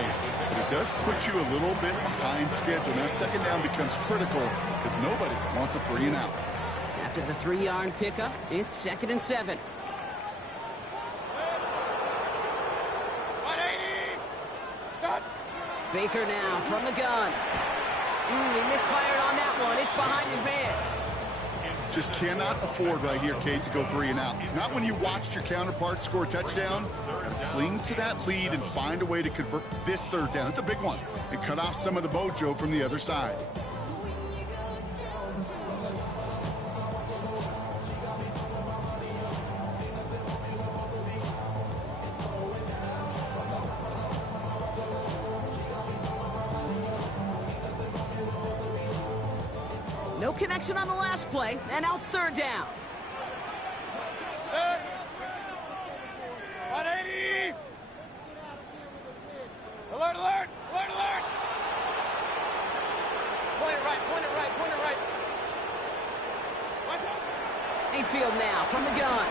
but it does put you a little bit behind schedule. Now second down becomes critical because nobody wants a 3 and out. After the 3-yard pickup, it's 2nd and 7. Baker now from the gun. He misfired on that one. It's behind his man. Just cannot afford right here, Kate, to go 3 and out. Not when you watched your counterpart score a touchdown. Cling to that lead and find a way to convert this 3rd down. It's a big one. And cut off some of the mojo from the other side. No connection on the last play, and now it's 3rd down. 180! Alert, alert! Alert, alert! Point it right, point it right, point it right. Mayfield now from the gun.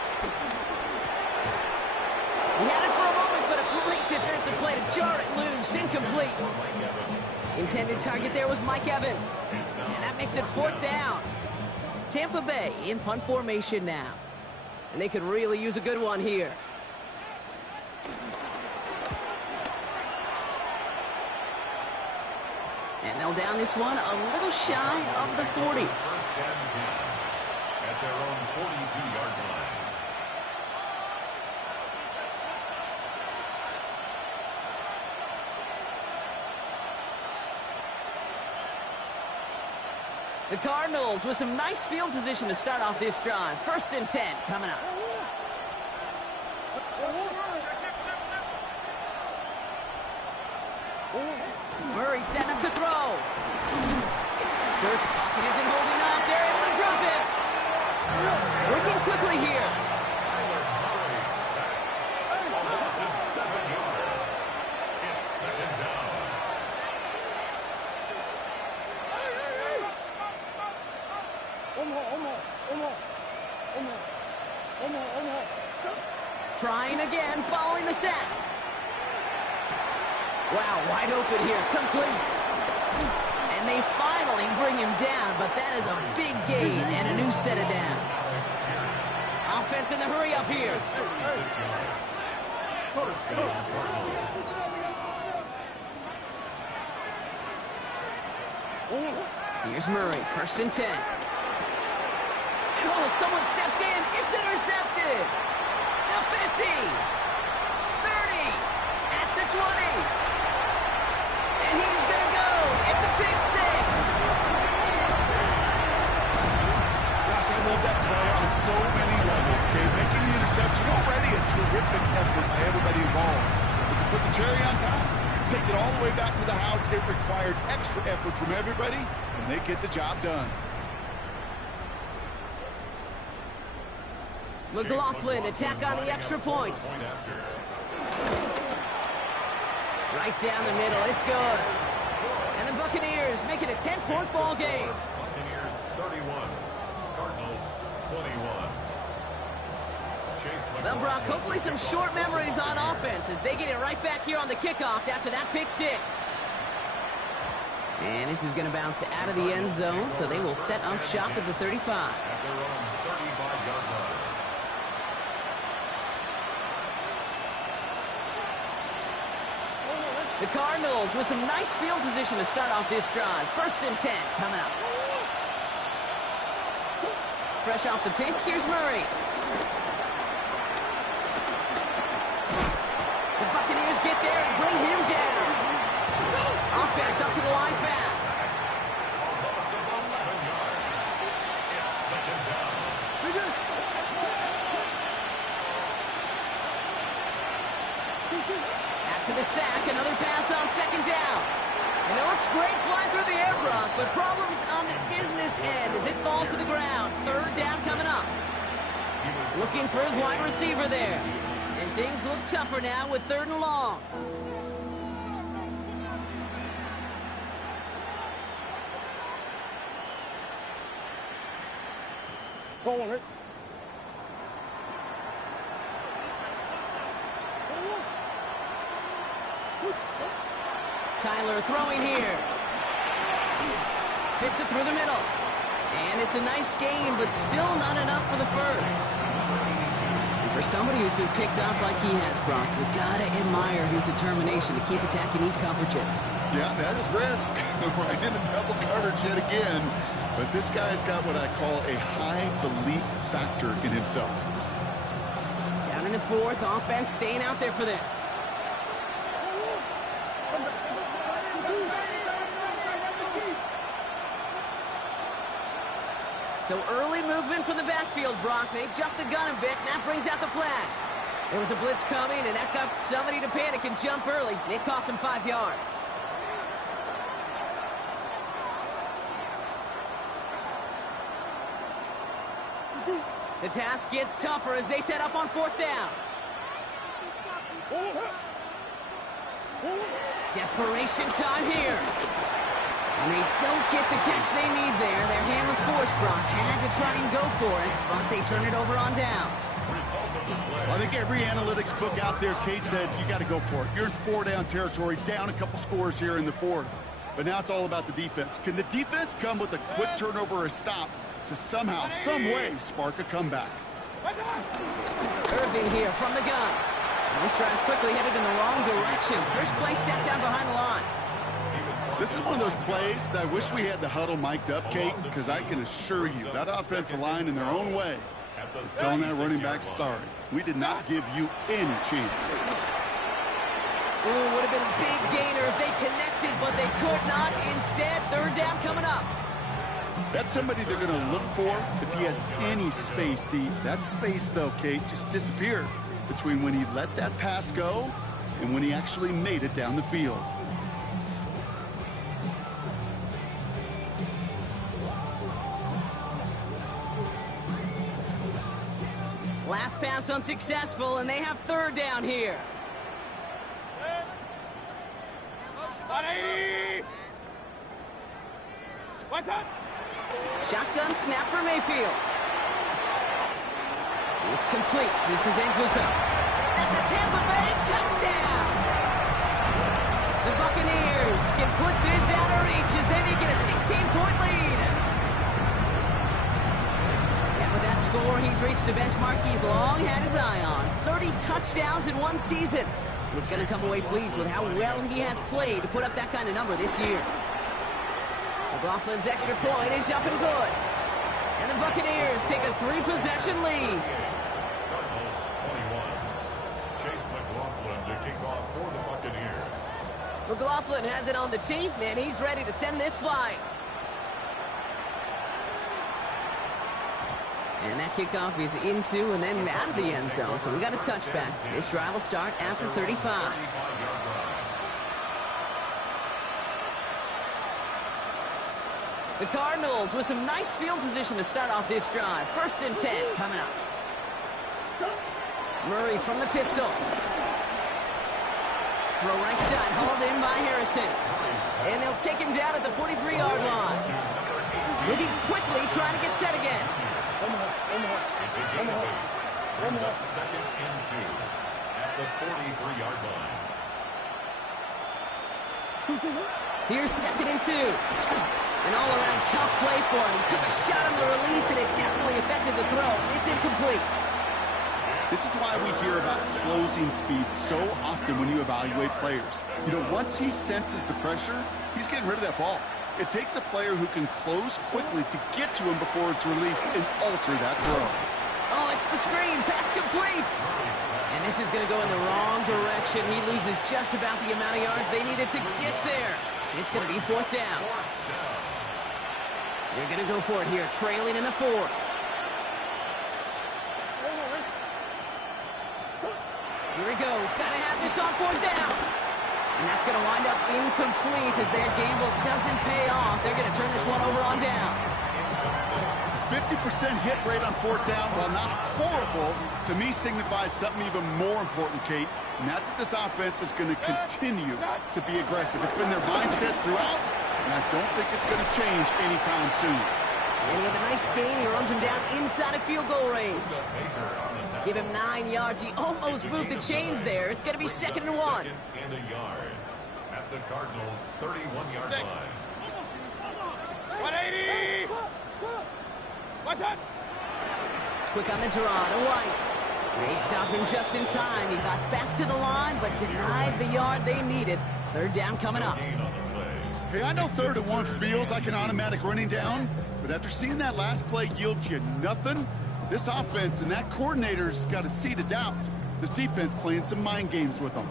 He had it for a moment, but a great defensive play to jar it loose. Incomplete. Intended target there was Mike Evans. And that makes it 4th down. Tampa Bay in punt formation now. And they could really use a good one here. And they'll down this one a little shy of the 40. 22-yard line. The Cardinals with some nice field position to start off this drive. 1st and 10 coming up. Murray setting up to throw. Sir Pocket isn't holding up. They're able to drop it. Working quickly here. Murray sacked. Loss of 7 yards. It's 2nd down. Trying again, following the sack. Wow, wide open here, complete. And they finally bring him down, but that is a big gain and a new set of downs. Offense in the hurry up here. 36 yards. First down, Cardinals. Here's Murray, 1st and 10. And oh, someone stepped in. It's intercepted. The 50. 30. At the 20. And he's going to go. It's a pick six. Gosh, I love that play on so many levels, Kate. Making the interception, already a terrific effort by everybody involved. But to put the cherry on top, to take it all the way back to the house, it required extra effort from everybody, and they get the job done. McLaughlin attack on the extra point. Right down the middle. It's good. And the Buccaneers make it a 10-point ball game. Buccaneers 31. Cardinals 21. Well, Brock, hopefully some short memories on offense as they get it right back here on the kickoff after that pick six. And this is going to bounce out of the end zone, so they will set up shop at the 35. At their own 35-yard line. The Cardinals with some nice field position to start off this drive. 1st and 10 coming up. Fresh off the pick, here's Murray. The Buccaneers get there and bring him down. Offense up to the line fast. Loss of 11 yards. It's 2nd down. After the sack, another pass on 2nd down. And it looks great flying through the air, Brock, but problems on the business end as it falls to the ground. 3rd down coming up. Looking for his wide receiver there. And things look tougher now with 3rd and long. Kyler throwing here. Fits it through the middle. And it's a nice game, but still not enough for the first. And for somebody who's been picked off like he has, Brock, you gotta admire his determination to keep attacking these coverages. Yeah, that is risk. Right into double coverage yet again. But this guy's got what I call a high belief factor in himself. Down in the 4th, offense staying out there for this. So early movement from the backfield, Brock. They jumped the gun a bit, and that brings out the flag. There was a blitz coming, and that got somebody to panic and jump early. It cost them 5 yards. The task gets tougher as they set up on 4th down. Desperation time here. And they don't get the catch they need there. Their hand was forced, Brock. Had to try and go for it, but they turn it over on downs. I think every analytics book out there, Kate, said you got to go for it. You're in 4-down territory, down a couple scores here in the 4th. But now it's all about the defense. Can the defense come with a quick turnover or a stop to somehow, some way, spark a comeback? Irving here from the gun. And this drive's quickly headed in the wrong direction. First play set down behind the line. This is one of those plays that I wish we had the huddle mic'd up, Kate, because I can assure you that offensive line in their own way is telling that running back, sorry, we did not give you any chance. Ooh, would have been a big gainer if they connected, but they could not. Instead, third down coming up. That's somebody they're going to look for if he has any space deep. That space, though, Kate, just disappeared between when he let that pass go and when he actually made it down the field. Last pass unsuccessful, and they have third down here. 180. What's up? Shotgun snap for Mayfield. It's complete. This is Nguka. That's a Tampa Bay touchdown. The Buccaneers can put this out of reach as they make it a 16-point lead. And with that score, he's reached a benchmark he's long had his eye on. 30 touchdowns in one season. And he's going to come away pleased with how well he has played to put up that kind of number this year. McLaughlin's extra point is up and good. And the Buccaneers take a 3-possession lead. Cardinals 21. Chase McLaughlin to kick off for the Buccaneers. McLaughlin has it on the team, and he's ready to send this flying. And that kickoff is into and then out of the end zone, so we got a touchback. This drive will start after 35. The Cardinals with some nice field position to start off this drive. 1st and 10 coming up. Murray from the pistol. Throw right side, hauled in by Harrison. And they'll take him down at the 43-yard line. Moving quickly, trying to get set again. It's a gain of 8. Brings up 2nd and 2 at the 43-yard line. Here's 2nd and 2. An all-around tough play for him. He took a shot on the release, and it definitely affected the throw. It's incomplete. This is why we hear about closing speed so often when you evaluate players. You know, once he senses the pressure, he's getting rid of that ball. It takes a player who can close quickly to get to him before it's released and alter that throw. Oh, it's the screen. Pass complete. And this is going to go in the wrong direction. He loses just about the amount of yards they needed to get there. It's going to be 4th down. They're going to go for it here, trailing in the 4th. Here he goes. Got to have this on 4th down. And that's going to wind up incomplete as their gamble doesn't pay off. They're going to turn this one over on downs. 50% hit rate on 4th down, while not horrible, to me signifies something even more important, Kate. And that's that this offense is going to continue to be aggressive. It's been their mindset throughout, and I don't think it's going to change anytime soon. And with a nice gain, he runs him down inside of field goal range. Give him 9 yards. He almost moved the chains there. It's going to be 2nd and 1. 2nd and a yard at the Cardinals' 31-yard line. 180. What's up? Quick on the draw to White. They stopped him just in time. He got back to the line, but denied the yard they needed. 3rd down coming up. Hey, I know 3rd and 1 feels like an automatic running down, but after seeing that last play yield you nothing, this offense and that coordinator's got a seed of doubt. This defense playing some mind games with them.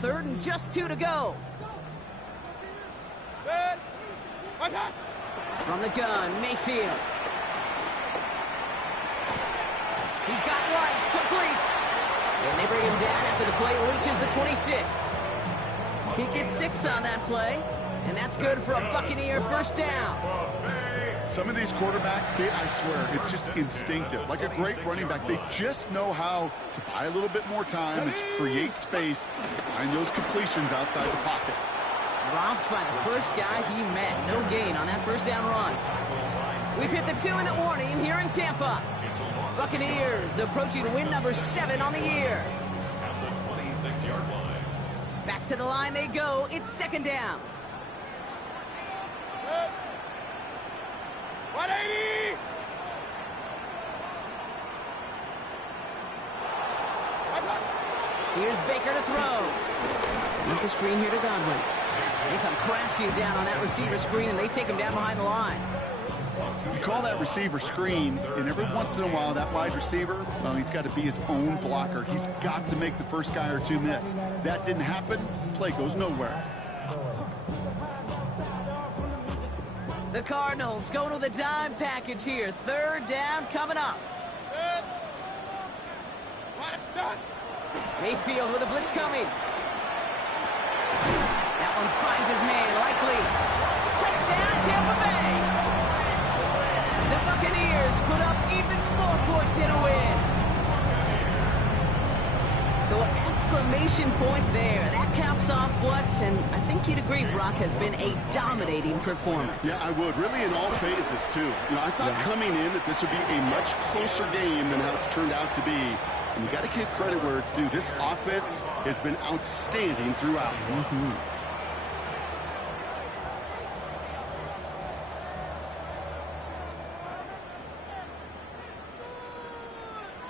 Third and just 2 to go. Good. What's up? From the gun, Mayfield. He's got White, complete. And they bring him down after the play reaches the 26. He gets 6 on that play, and that's good for a Buccaneer 1st down. Some of these quarterbacks, Kate, I swear, it's just instinctive. Like a great running back, they just know how to buy a little bit more time and to create space to find those completions outside the pocket. Dropped by the first guy he met. No gain on that 1st down run. We've hit the 2-minute warning here in Tampa. Buccaneers approaching win number 7 on the year. At the 26-yard line. Back to the line they go. It's 2nd down. 180. Here's Baker to throw. Setting up the screen here to Godwin. They come crashing down on that receiver screen, and they take him down behind the line. You call that receiver screen, and every once in a while, that wide receiver, well, he's got to be his own blocker. He's got to make the first guy or two miss. That didn't happen. Play goes nowhere. The Cardinals going with a dime package here. Third down coming up. Mayfield with a blitz coming. That one finds his man, likely. Touchdown, Tampa Bay. The Buccaneers put up even more points in a win. So an exclamation point there. That caps off what, and I think you'd agree, Brock, has been a dominating performance. Yeah, I would. Really in all phases, too. You know, I thought coming in that this would be a much closer game than how it's turned out to be. And you got to give credit where it's due. This offense has been outstanding throughout.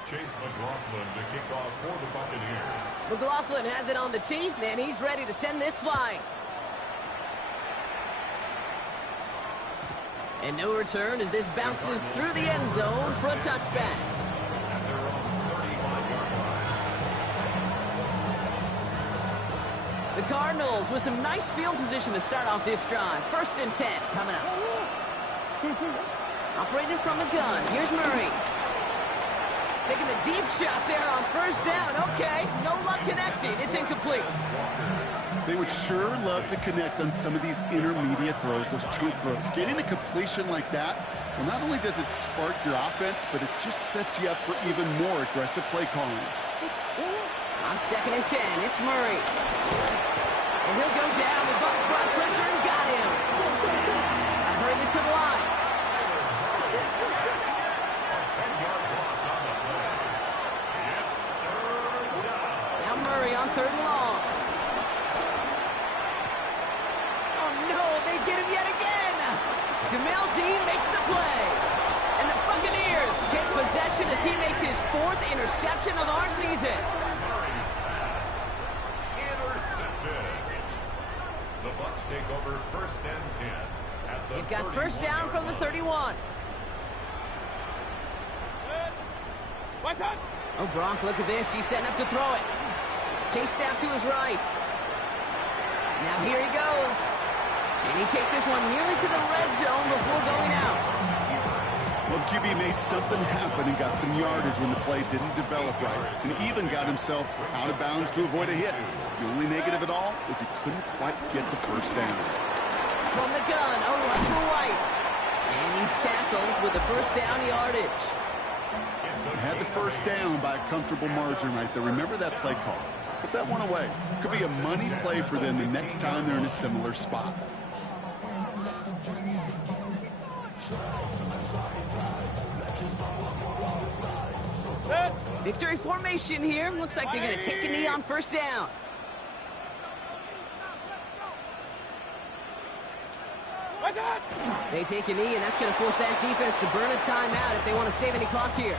Chase McLaughlin to kick off for the Buccaneers. McLaughlin has it on the tee, and he's ready to send this flying. And no return as this bounces through the end zone for a touchback. At their own 35-yard line. The Cardinals with some nice field position to start off this drive. 1st and 10 coming up. Operating from the gun. Here's Murray. Taking a deep shot there on 1st down. Okay, no luck connecting. It's incomplete. They would sure love to connect on some of these intermediate throws, those chunk throws. Getting a completion like that, well, not only does it spark your offense, but it just sets you up for even more aggressive play calling. On 2nd and 10, it's Murray. And he'll go down. The Bucs brought pressure and got him. I hurry this to the line. A 10-yard loss on the play. It's 3rd down. Now Murray on 3rd and long. Oh, no, they get him yet again. Jamel Dean makes the play. And the Buccaneers take possession as he makes his 4th interception of our season. Murray's pass intercepted. The Bucs take over 1st and 10 at the They've got 1st down from the 31. Oh, Brock, look at this. He's setting up to throw it. Chased out to his right. Now here he goes. And he takes this one nearly to the red zone before going out. Well, the QB made something happen and got some yardage when the play didn't develop right. And even got himself out of bounds to avoid a hit. The only negative at all is he couldn't quite get the 1st down. From the gun, oh, left to right. And he's tackled with the 1st down yardage. Had the 1st down by a comfortable margin right there. Remember that play call. Put that one away. Could be a money play for them the next time they're in a similar spot. Victory formation here. Looks like they're going to take a knee on 1st down. They take a knee, and that's going to force that defense to burn a timeout if they want to save any clock here.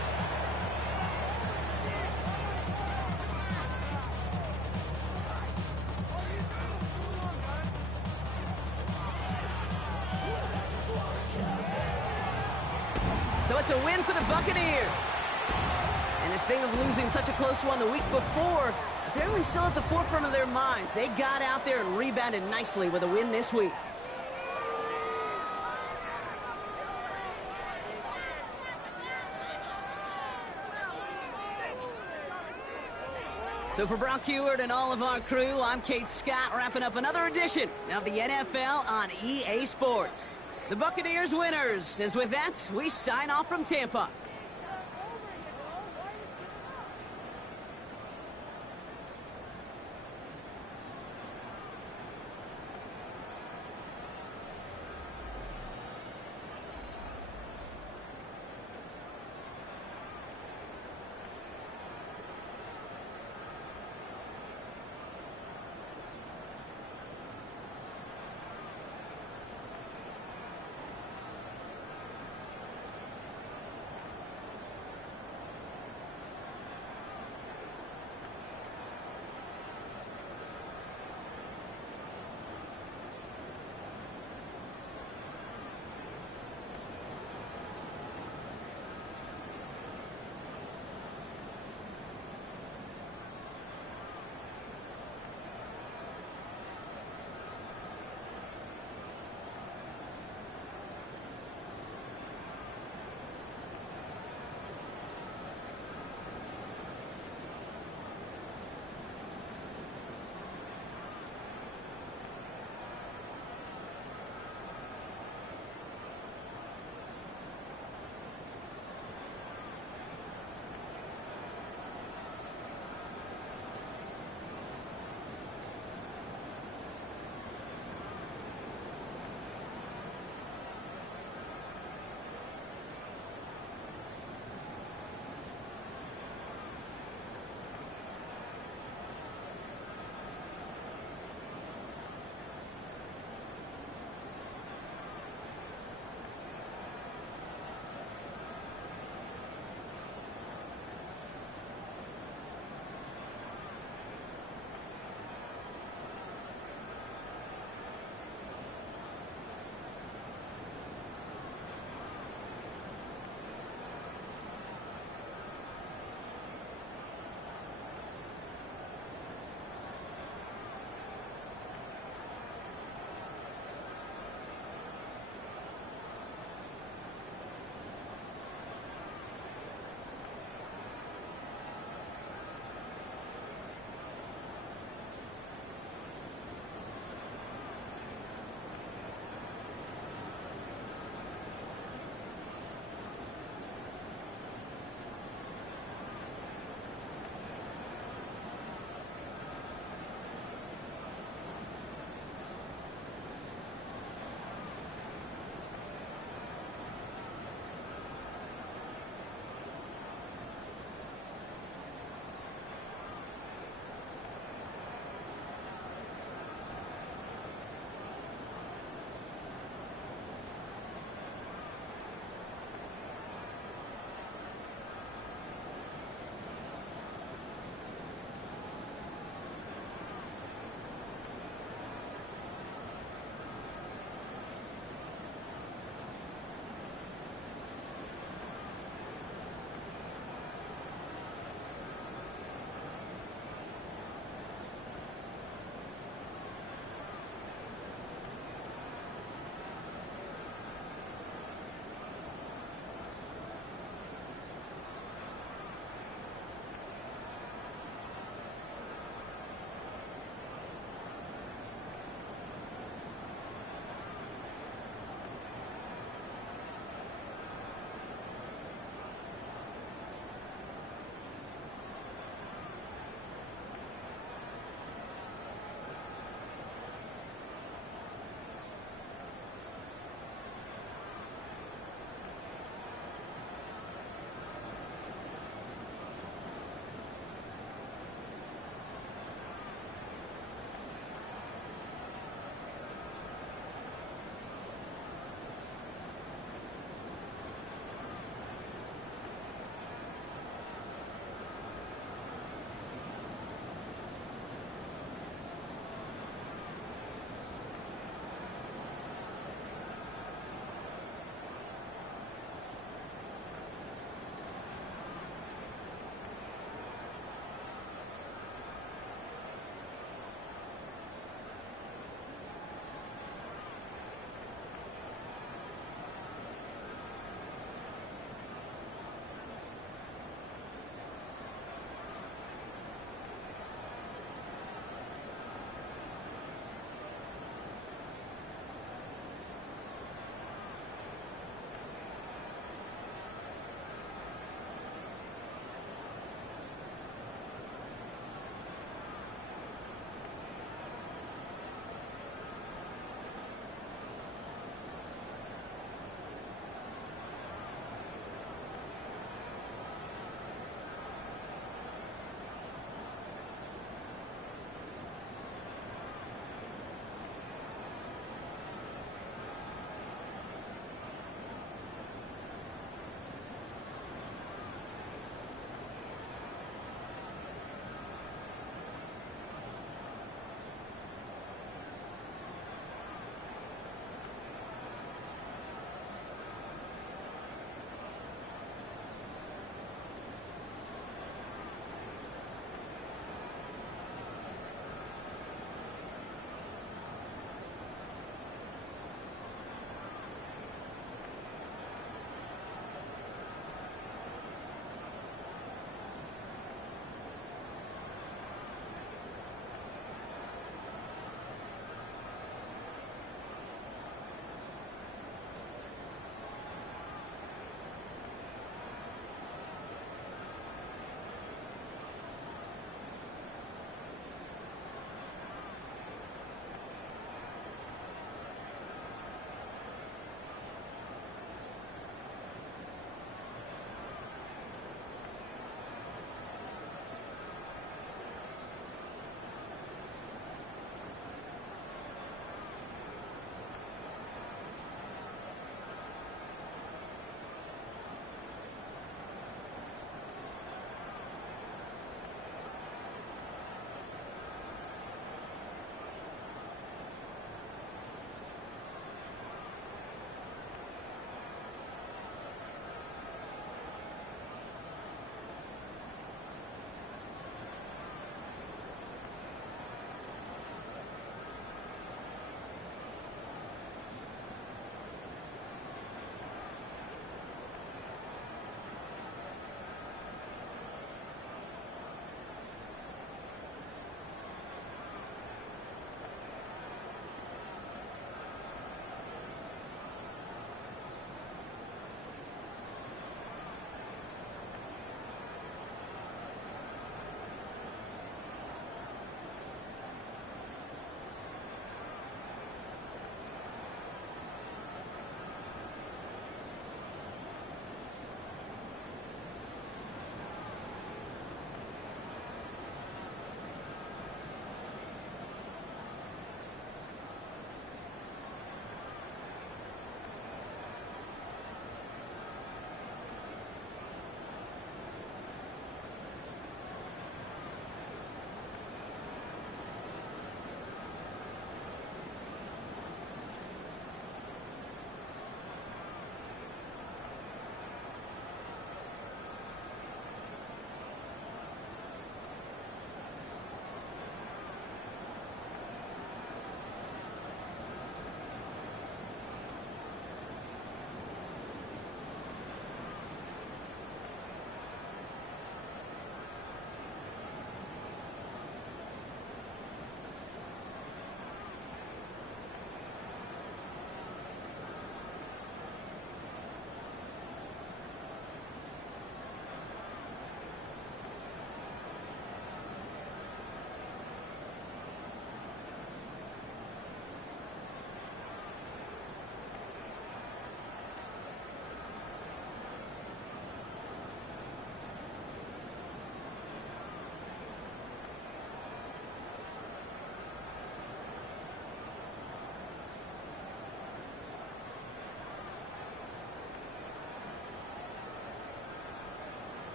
So it's a win for the Buccaneers. And this thing of losing such a close one the week before, apparently still at the forefront of their minds. They got out there and rebounded nicely with a win this week. So for Brock Heward and all of our crew, I'm Kate Scott, wrapping up another edition of the NFL on EA Sports. The Buccaneers winners, as with that, we sign off from Tampa.